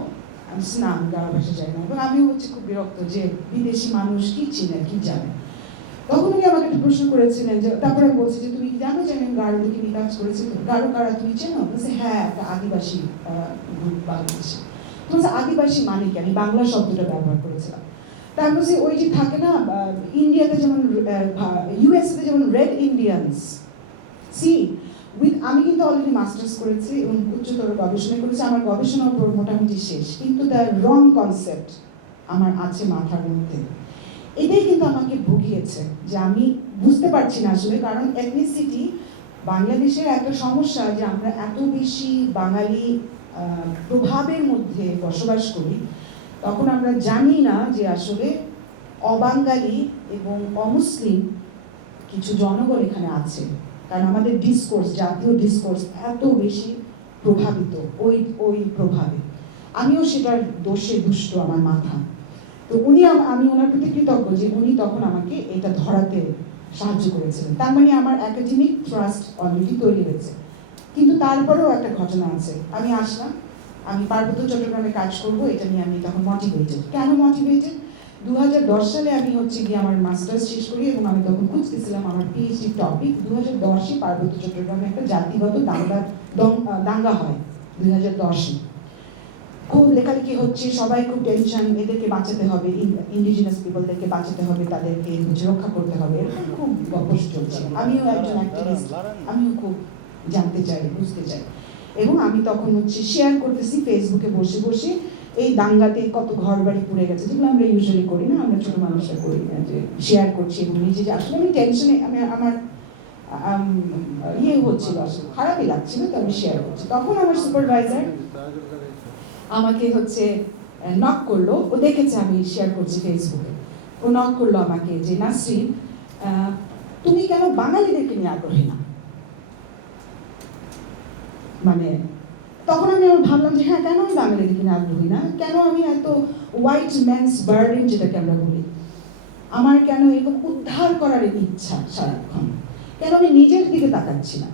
আমি না, আমি গারো ভাষা জানি না। এবং আমিও হচ্ছে খুব বিরক্ত যে বিদেশি মানুষ কি চিনে কি জানে। তখন উনি আমাকে একটা প্রশ্ন করেছিলেন, যে তারপরে আমি বলছি যে তুমি কি জানো যে আমি গারো থেকে নিয়ে কাজ করেছি, গারো কারা তুমি চেনো? বলছে হ্যাঁ, একটা আদিবাসী গ্রুপ বাংলাদেশে। বলছে আদিবাসী মানে কি? আমি বাংলা শব্দটা ব্যবহার করেছিলাম। তার বলছে ওই যে থাকে না ইন্ডিয়াতে যেমন, ইউএসএতে যেমন রেড ইন্ডিয়ানস, সি আমি কিন্তু অলরেডি মাস্টার্স করেছি এবং উচ্চতর গবেষণা করেছি, আমার গবেষণা মোটামুটি শেষ, কিন্তু দ্য রং কনসেপ্ট আমার আছে মাথার মধ্যে। এটাই কিন্তু আমাকে ভুগিয়েছে যে আমি বুঝতে পারছি না আসলে, কারণ এথনিসিটি বাংলাদেশের একটা সমস্যা যে আমরা এত বেশি বাঙালি প্রভাবের মধ্যে বসবাস করি, তখন আমরা জানি না যে আসলে অবাঙালি এবং অমুসলিম কিছু জনগণ এখানে আছে, কারণ আমাদের ডিসকোর্স, জাতীয় ডিসকোর্স এত বেশি প্রভাবিত ওই প্রভাবে। আমিও সেটার দোষে দুষ্ট আমার মাথা। তো আমি ওনার প্রতি কৃতজ্ঞ যে উনি তখন আমাকে এটা ধরাতে সাহায্য করেছিলেন। তার মানে আমার একাডেমিক ট্রাস্ট অলরেডি তৈরি হয়েছে। কিন্তু তারপরেও একটা ঘটনা আছে, আমি আসলাম, আমি পার্বত্য চট্টগ্রামে কাজ করব, এটা নিয়ে আমি তখন মোটিভেটেড। কেন মোটিভেটেড? 2010 সালে আমি হচ্ছে গিয়ে আমার মাস্টার্স শেষ করি এবং আমি তখন খুঁজতেছিলাম আমার পিএইচডি টপিক। 2010-এ পার্বত্য চট্টগ্রামে একটা জাতিগত দাঙ্গা হয় 2010-এ। খুব লেখালেখি হচ্ছে, সবাই খুব টেনশন, এদেরকে বাঁচাতে হবে, ইন্ডিজিনাস পিপলদেরকে বাঁচাতে হবে, তাদেরকে রক্ষা করতে হবে, এরকম খুব গল্প চলছে। আমিও একজন অ্যাক্টিভিস্ট, আমিও খুব জানতে চাই, বুঝতে চাই। এবং আমি তখন হচ্ছে শেয়ার করতেছি ফেসবুকে বসে বসে এই দাঙ্গাতে কত ঘর বাড়ি পুড়ে গেছে, যেগুলো আমরা ইউজুয়ালি করি না, আমরা ছোট মানুষরা করি না, যে শেয়ার করছি এবং নিজে যে আসলে আমি টেনশনে, আমার ইয়ে হচ্ছিল, আসলে খারাপই লাগছিল, তো আমি শেয়ার করছি। তখন আমার সুপারভাইজার আমাকে হচ্ছে নক করলো, ও দেখেছে আমি শেয়ার করছি ফেসবুকে, ও নক করলো আমাকে যে নাসরিন, তুমি কেন বাঙালিদেরকে নিয়ে আগ্রহী না? মানে তখন আমি ভাবলাম যে হ্যাঁ, কেন আমি বাঙালিদেরকে নিয়ে আগ্রহী না, কেন আমি এত হোয়াইট ম্যানস বার্ডেন যেটাকে আমরা বলি, আমার কেন এরকম উদ্ধার করার ইচ্ছা সারাক্ষণ, কেন আমি নিজের দিকে তাকাচ্ছি না?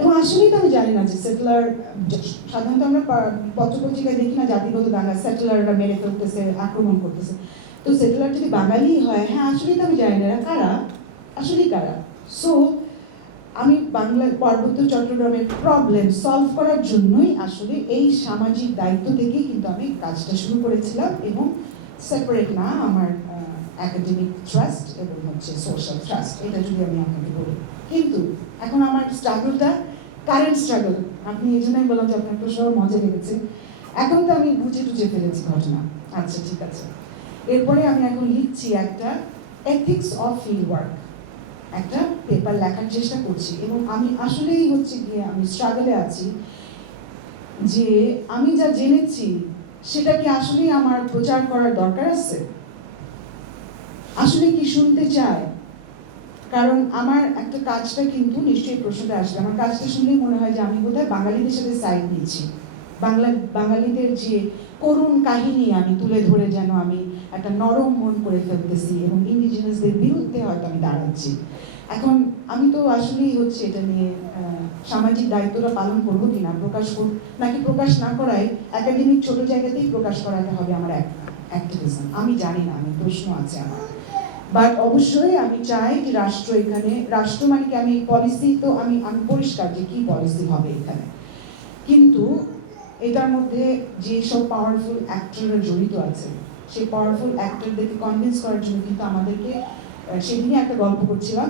এবং আসলেই তো আমি জানি না যে সেটেলার, সাধারণত আমরা পত্রপত্রিকায় দেখি না জাতিগত দাঙ্গা, সেটেলাররা মেরে ফেলতেছে, আক্রমণ করতেছে। তো সেটেলার যদি বাঙালি হয়, হ্যাঁ আসলেই তো আমি জানি না কারা, আসলেই কারা। সো আমি পার্বত্য চট্টগ্রামের প্রবলেম সলভ করার জন্যই আসলে এই সামাজিক দায়িত্ব থেকেই কিন্তু আমি কাজটা শুরু করেছিলাম, এবং সেপারেট না, আমার একাডেমিক ট্রাস্ট এবং হচ্ছে সোশ্যাল ট্রাস্ট, এটা যদি আমি আপনাকে বলি। কিন্তু এখন আমার স্ট্রাগলটা কারেন্ট স্ট্রাগল, আপনি এই জন্যই বললাম যে আপনার তো সব মজা লেগেছে। এখন তো আমি বুঝে ফেলেছি ঘটনা, আচ্ছা ঠিক আছে। এরপরে আমি এখন লিখছি একটা এথিক্স অফ ফিল্ড ওয়ার্ক, একটা পেপার লেখার চেষ্টা করছি, এবং আমি আসলেই হচ্ছে গিয়ে আমি স্ট্রাগলে আছি যে আমি যা জেনেছি সেটা কি আসলেই আমার প্রচার করার দরকার আছে, আসলে কি শুনতে চায়? কারণ আমার একটা কাজটা কিন্তু নিশ্চয়ই প্রশ্নটা আসবে, আমার কাজটা শুনলেই মনে হয় যে আমি বোধহয় বাঙালিদের সাথে সাইড নিচ্ছি, বাঙালিদের যে করুণ কাহিনী আমি তুলে ধরে যেন আমি একটা নরম মন করে ফেলতেছি এবং ইন্ডিজিনাসদের বিরুদ্ধে হয়তো আমি দাঁড়াচ্ছি। এখন আমি তো আসলেই হচ্ছে এটা নিয়ে সামাজিক দায়িত্বটা পালন করবো কিনা, নাকি প্রকাশ না করায় একাডেমিক ছোট জায়গাতেই প্রকাশ করাতে হবে আমার অ্যাক্টিভিজম, আমি জানি না, আমি প্রশ্ন আছে আমার। বাট অবশ্যই আমি চাই যে রাষ্ট্র, এখানে রাষ্ট্র মানে কি, আমি পলিসি তো আমি পরিষ্কার যে কি পলিসি হবে এখানে, কিন্তু এটার মধ্যে যেসব পাওয়ারফুল অ্যাক্টররা জড়িত আছে, সেই পাওয়ারফুল অ্যাক্টরদেরকে কনভিন্স করার জন্য কিন্তু আমাদেরকে, সেদিনই একটা গল্প করছিলাম,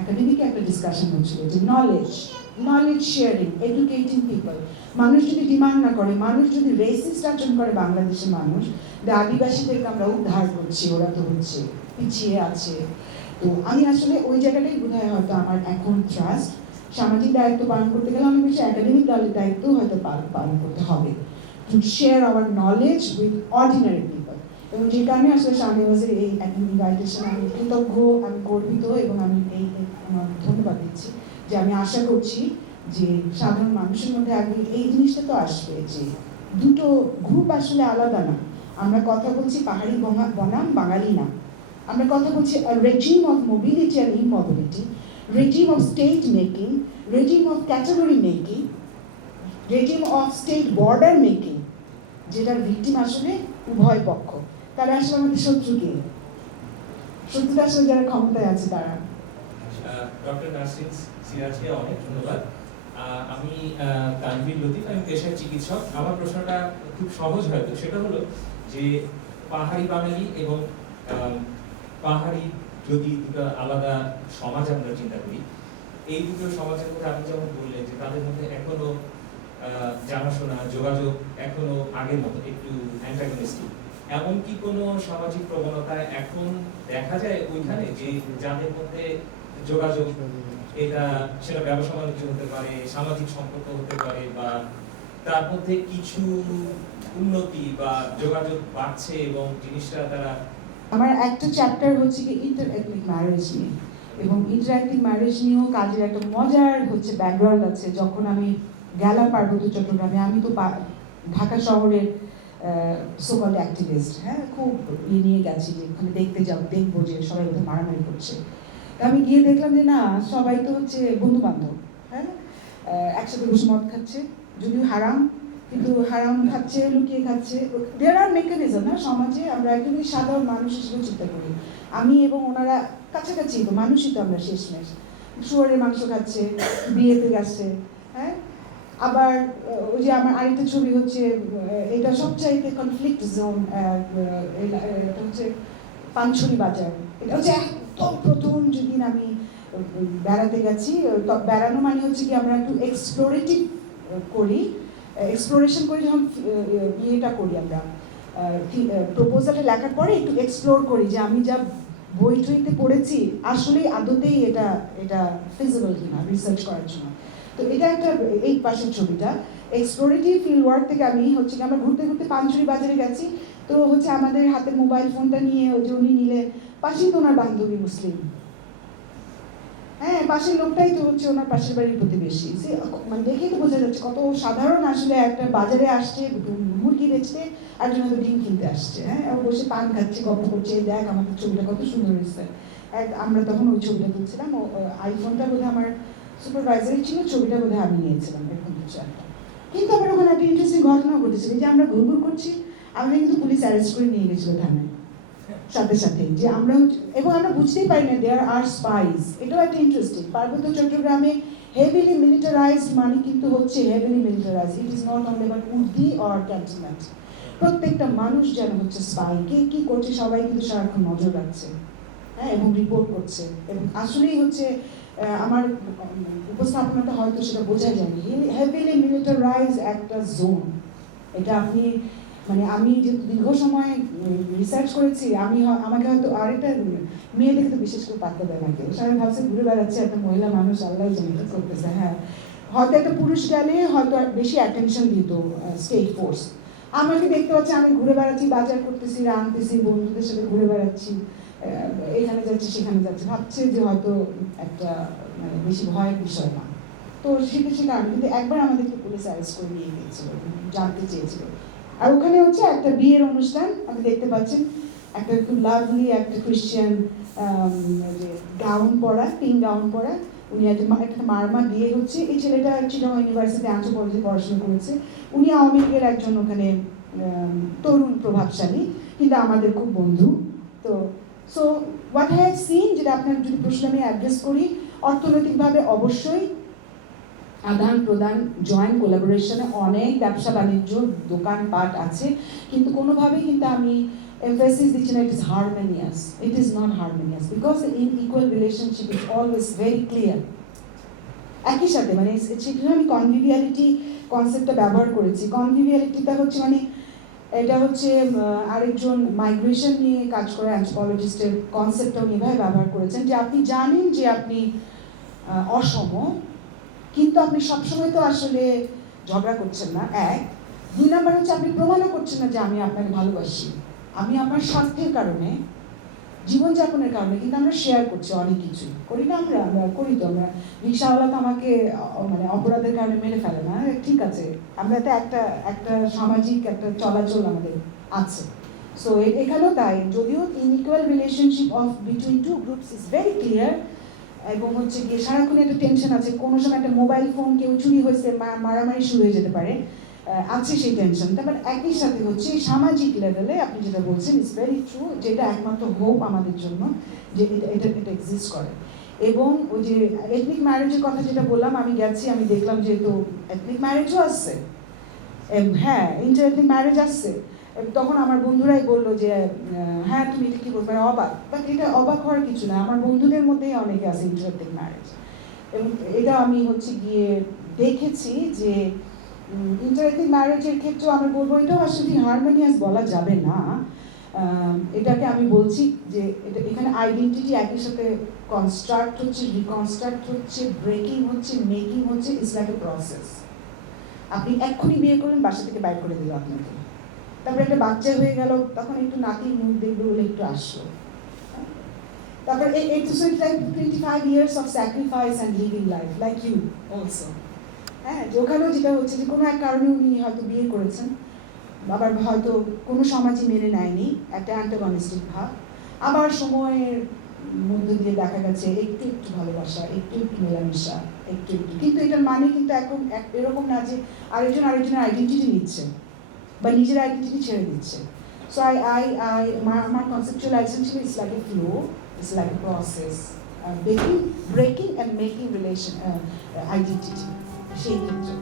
একাডেমিকে একটা ডিসকাশন হচ্ছিল যে নলেজ শেয়ারিং, এডুকেটিং পিপল। মানুষ যদি ডিমান্ড না করে, মানুষ যদি রেসিস্ট আচরণ করে, বাংলাদেশের মানুষ যে আদিবাসীদেরকে আমরা উদ্ধার করছি, ওরা তো হচ্ছে পিছিয়ে আছে, তো আমি আসলে ওই জায়গাটাই বোধহয় হয়তো আমার এখন ট্রাস্ট, সামাজিক দায়িত্ব পালন করতে গেলে আমি বেশি একাডেমিক দায়িত্ব হয়তো পালন করতে হবে, to share our knowledge with ordinary people. এবং যে কারণে আসলে শাহনেওয়াজের এই ইনভাইটেশন আমি কৃতজ্ঞ, আমি গর্বিত, এবং আমি আমার ধন্যবাদ দিচ্ছি যে আমি আশা করছি যে সাধারণ মানুষের মধ্যে আগে এই জিনিসটা তো আসবে যে দুটো গ্রুপ আসলে আলাদা না, আমরা কথা বলছি পাহাড়ি বনাম বাঙালি না, আমরা কথা বলছি regime of mobility and immobility, regime of state making, regime of category making, regime of state border making, যেটার ভিকটিম আসলে উভয় পক্ষ। তারা আসলে আমাদের শত্রু কে? শত্রুটা আসলে যারা ক্ষমতায় আছে তারা। ডক্টর নাসরিন সিরাজকে অনেক ধন্যবাদ। আমি তানভীর লতিফ, আমি পেশায় চিকিৎসক। আমার প্রশ্নটা খুব সহজ হয়তো, সেটা হলো যে পাহাড়ি বাঙালি এবং পাহাড়ি যদি দুটো আলাদা সমাজ আমরা চিন্তা করি, এই দুটো সমাজের মধ্যে আপনি যেমন বললেন যে তাদের মধ্যে এখনো জানাশোনা, যোগাযোগ এখনো আগের মতো একটু অ্যান্টাগনিস্টিক, এমন কি কোনো সামাজিক প্রবণতা এখন দেখা যায় ওইখানে, যে যাদের মধ্যে যোগাযোগ, এটা সেটা ব্যবসা বাণিজ্য হতে পারে, সামাজিক সম্পর্ক হতে পারে, বা তার মধ্যে কিছু উন্নতি বা যোগাযোগ বাড়ছে এবং জিনিসটা তারা। আমার একটা চ্যাপ্টার হচ্ছে কি ইন্টার এথনিক ম্যারেজ নিয়ে, এবং ইন্টার এথনিক ম্যারেজ নিয়েও কাজের একটা মজার হচ্ছে ব্যাকগ্রাউন্ড আছে। যখন আমি গেলাম পার্বত্য চট্টগ্রামে, আমি তো ঢাকা শহরের সোকল্ড অ্যাক্টিভিস্ট, হ্যাঁ, খুব নিয়ে গেছি যে ওখানে দেখবো যে সবাই ওদের মারামারি করছে। আমি গিয়ে দেখলাম যে না, সবাই তো হচ্ছে বন্ধু বান্ধব, হ্যাঁ, একসাথে বসে মদ খাচ্ছে, যদিও হারাম, কিন্তু হারাম খাচ্ছে, লুকিয়ে খাচ্ছে। দেয়ার আর মেকানিজম না সমাজে, আমরা একদমই সাধারণ মানুষ হিসেবে চিন্তা করি। আমি এবং ওনারা কাছাকাছি তো মানুষই তো আমরা শেষমেশ। শুয়োরের মাংস খাচ্ছে, বিয়েতে গেছে, হ্যাঁ। আবার ওই যে আমার আরেকটা ছবি হচ্ছে, এটা সবচাইতে কনফ্লিক্ট জোন, এটা হচ্ছে পানছড়ি বাজার। এটা হচ্ছে একদম প্রথম যেদিন আমি বেড়াতে গেছি। বেড়ানো মানে হচ্ছে কি আমরা একটু এক্সপ্লোরেটিভ করি, এক্সপ্লোরেশন করে যখন বিয়েটা করি আমরা, প্রপোজালটা লেখার পরে একটু এক্সপ্লোর করি যে আমি যা বই টইতে পড়েছি আসলে আদতেই এটা ফিজিবল কিনা রিসার্চ করার জন্য। তো এটা একটা, এই পাশের ছবিটা এক্সপ্লোরেটিভ ফিল্ড ওয়ার্ক থেকে আমি হচ্ছে কি আমরা ঘুরতে ঘুরতে পানছড়ি বাজারে গেছি। তো হচ্ছে আমাদের হাতে মোবাইল ফোনটা নিয়ে ওই যে উনি নিলে, পাশেই তো ওনার বান্ধবী মুসলিম, হ্যাঁ পাশের লোকটাই তো হচ্ছে ওনার পাশের বাড়ির প্রতিবেশী। মানে দেখেই তো বোঝা যাচ্ছে কত সাধারণ আসলে একটা বাজারে আসছে মুরগি বেচতে, একজন হয়তো ডিম কিনতে আসছে, হ্যাঁ বসে পান খাচ্ছে, গল্প করছে, দেখ আমাদের ছবিটা কত সুন্দর হয়েছে। আমরা তখন ওই ছবিটা তুলছিলাম, আইফোনটা বোধহয় আমার সুপারভাইজারই ছিল, ছবিটা বোধহয় আমি নিয়েছিলাম, এরকম কিছু একটা। কিন্তু আবার ওখানে একটা ইন্টারেস্টিং ঘটনা ঘটেছিল যে আমরা ঘুরঘুর করছি, আমরা কিন্তু পুলিশ অ্যারেস্ট করে নিয়ে গেছিল থানায় সাথে সাথে, যে আমরা এবং আমরা বুঝতেই পারি না দেয়ার আর স্পাইস। এটাও একটা ইন্টারেস্টিং। পার্বত্য চট্টগ্রামে হেভিলি মিলিটারাইজড মানে কিন্তু হচ্ছে heavily militarized, it is not only about উর্দি অর ক্যান্টনমেন্ট। প্রত্যেকটা মানুষ যেন হচ্ছে স্পাই, কে কী করছে সবাই কিন্তু সারাক্ষণ নজর রাখছে, হ্যাঁ, এবং রিপোর্ট করছে। এবং আসলেই হচ্ছে আমার উপস্থাপনাটা হয়তো সেটা বোঝা যায়নি, হেভিলি মিলিটারাইজ একটা জোন। এটা আপনি মানে আমি যে দীর্ঘ সময় রিসার্চ করেছি, আমাকে হয়তো আরেকটা মেয়ে দেখে তো বিশেষ করে পাত্তা দেয় না কেউ, সবাই ভাবছে ঘুরে বেড়াচ্ছে একটা মহিলা মানুষ, আল্লাহ জানে কি করতেছে। হ্যাঁ, হয়তো একটা পুরুষ গেলে হয়তো বেশি অ্যাটেনশন দিত স্টেট ফোর্স। আমাকে দেখতে পাচ্ছে আমি ঘুরে বেড়াচ্ছি, বাজার করতেছি, রাঁধতেছি, বন্ধুদের সাথে ঘুরে বেড়াচ্ছি, এখানে যাচ্ছি সেখানে যাচ্ছি, ভাবছে যে হয়তো একটা মানে বেশি ভয়ের বিষয় না। তো সেটা কারণে কিন্তু একবার আমাদেরকে পুলিশ অ্যারেস্ট করে নিয়ে গিয়েছিল, জানতে চেয়েছিল। আর ওখানে হচ্ছে একটা বিয়ের অনুষ্ঠান, আপনি দেখতে পাচ্ছেন একটা খুব লাভলি একটা ক্রিশ্চিয়ান গাউন পরা, পিঙ্ক গাউন পরা, উনি একটা মারমা বিয়ে হচ্ছে। এই ছেলেটা চিটাগং ইউনিভার্সিটি অ্যানথ্রোপোলজি পড়াশোনা করেছে, উনি আওয়ামী লীগের একজন ওখানে তরুণ প্রভাবশালী, কিন্তু আমাদের খুব বন্ধু। তো সো হোয়াট হ্যাভ সিন, যেটা আপনার যদি প্রশ্ন আমি অ্যাড্রেস করি, অর্থনৈতিকভাবে অবশ্যই আদান প্রদান, জয়েন্ট কোলাবোরেশনে অনেক ব্যবসা বাণিজ্য দোকানপাট আছে, কিন্তু কোনোভাবেই কিন্তু আমি emphasis দিচ্ছি না it is harmonious. It is not harmonious because in equal relationship is always very clear. একই সাথে মানে সেখানে আমি কনভিভিয়ালিটি কনসেপ্টটা ব্যবহার করেছি। কনভিভিয়ালিটিটা হচ্ছে মানে এটা হচ্ছে আরেকজন মাইগ্রেশন নিয়ে কাজ করা অ্যানথ্রোপোলজিস্টের কনসেপ্টটা উনি এভাবে ব্যবহার করেছেন যে আপনি জানেন যে আপনি অসম, কিন্তু আপনি সবসময় তো আসলে ঝগড়া করছেন না, এক। দুই নাম্বার হচ্ছে আপনি প্রমাণও করছেন না যে আমি আপনাকে ভালোবাসি, আমি আপনার স্বার্থের কারণে, জীবনযাপনের কারণে কিন্তু আমরা শেয়ার করছি অনেক কিছু, করি না আমরা করি তো। আমরা রিক্সাওয়ালা তো আমাকে মানে অপরাধের কারণে মেরে ফেলে না, ঠিক আছে, আমরা তো একটা সামাজিক একটা চলাচল আমাদের আছে। সো এখানেও তাই, যদিও inequal relationship of between two groups is very clear, এবং হচ্ছে গিয়ে সারাক্ষণ একটা টেনশন আছে, কোনো সময় একটা মোবাইল ফোন কেউ চুরি হয়েছে, মারামারি শুরু হয়ে যেতে পারে, আছে সেই টেনশনটা। বাট একই সাথে হচ্ছে সামাজিক লেভেলে আপনি যেটা বলছেন ইটস ভেরি ট্রু, যেটা একমাত্র হোপ আমাদের জন্য যে এটা এক্সিস্ট করে। এবং ওই যে এথনিক ম্যারেজের কথা যেটা বললাম, আমি গেছি, আমি দেখলাম যেহেতু এথনিক ম্যারেজও আসছে, হ্যাঁ ইন্টার এথনিক ম্যারেজ আসছে, তখন আমার বন্ধুরাই বললো যে হ্যাঁ তুমি এটা কী বলবে, অবাক। বাট এটা অবাক হওয়ার কিছু না, আমার বন্ধুদের মধ্যেই অনেকে আছে ইন্টার এথনিক ম্যারেজ, এবং এটা আমি হচ্ছে গিয়ে দেখেছি যে ইন্টার এথনিক ম্যারেজের ক্ষেত্রেও আমি বলবো এটাও আসলে হারমোনিয়াস বলা যাবে না। এটাকে আমি বলছি যে এটা এখানে আইডেন্টিটি একই সাথে কনস্ট্রাক্ট হচ্ছে, রিকনস্ট্রাক্ট হচ্ছে, ব্রেকিং হচ্ছে, মেকিং হচ্ছে, ইটস লাইক এ প্রসেস। আপনি এক্ষুনি বিয়ে করলেন, বাসা থেকে বাইর করে দিল আপনাকে, তারপরে একটা বাচ্চা হয়ে গেল, তখন একটু নাতির মুখ দেখবে বলে একটু আসলো, তারপর 25 years of sacrifice and living life like you also। হ্যাঁ, ওখানেও যেটা হচ্ছে যে কোনো এক কারণে উনি হয়তো বিয়ে করেছেন, আবার হয়তো কোনো সমাজই মেনে নেয়নি, একটা অ্যান্টাগনিস্টিক ভাব, আবার সময়ের মধ্য দিয়ে দেখা গেছে একটু একটু ভালোবাসা, একটু একটু মেলামেশা, অ্যাক্টিভিটি, কিন্তু এটার মানে কিন্তু এরকম না যে আরেকজনের আইডেন্টিটি নিচ্ছে বা নিজের আইডেন্টিটি ছেড়ে দিচ্ছে। সো আমার কনসেপচুয়ালাইজেশন ছিল it's like a flow, it's like a process, breaking and making relation identity সেই ক্ষেত্রে।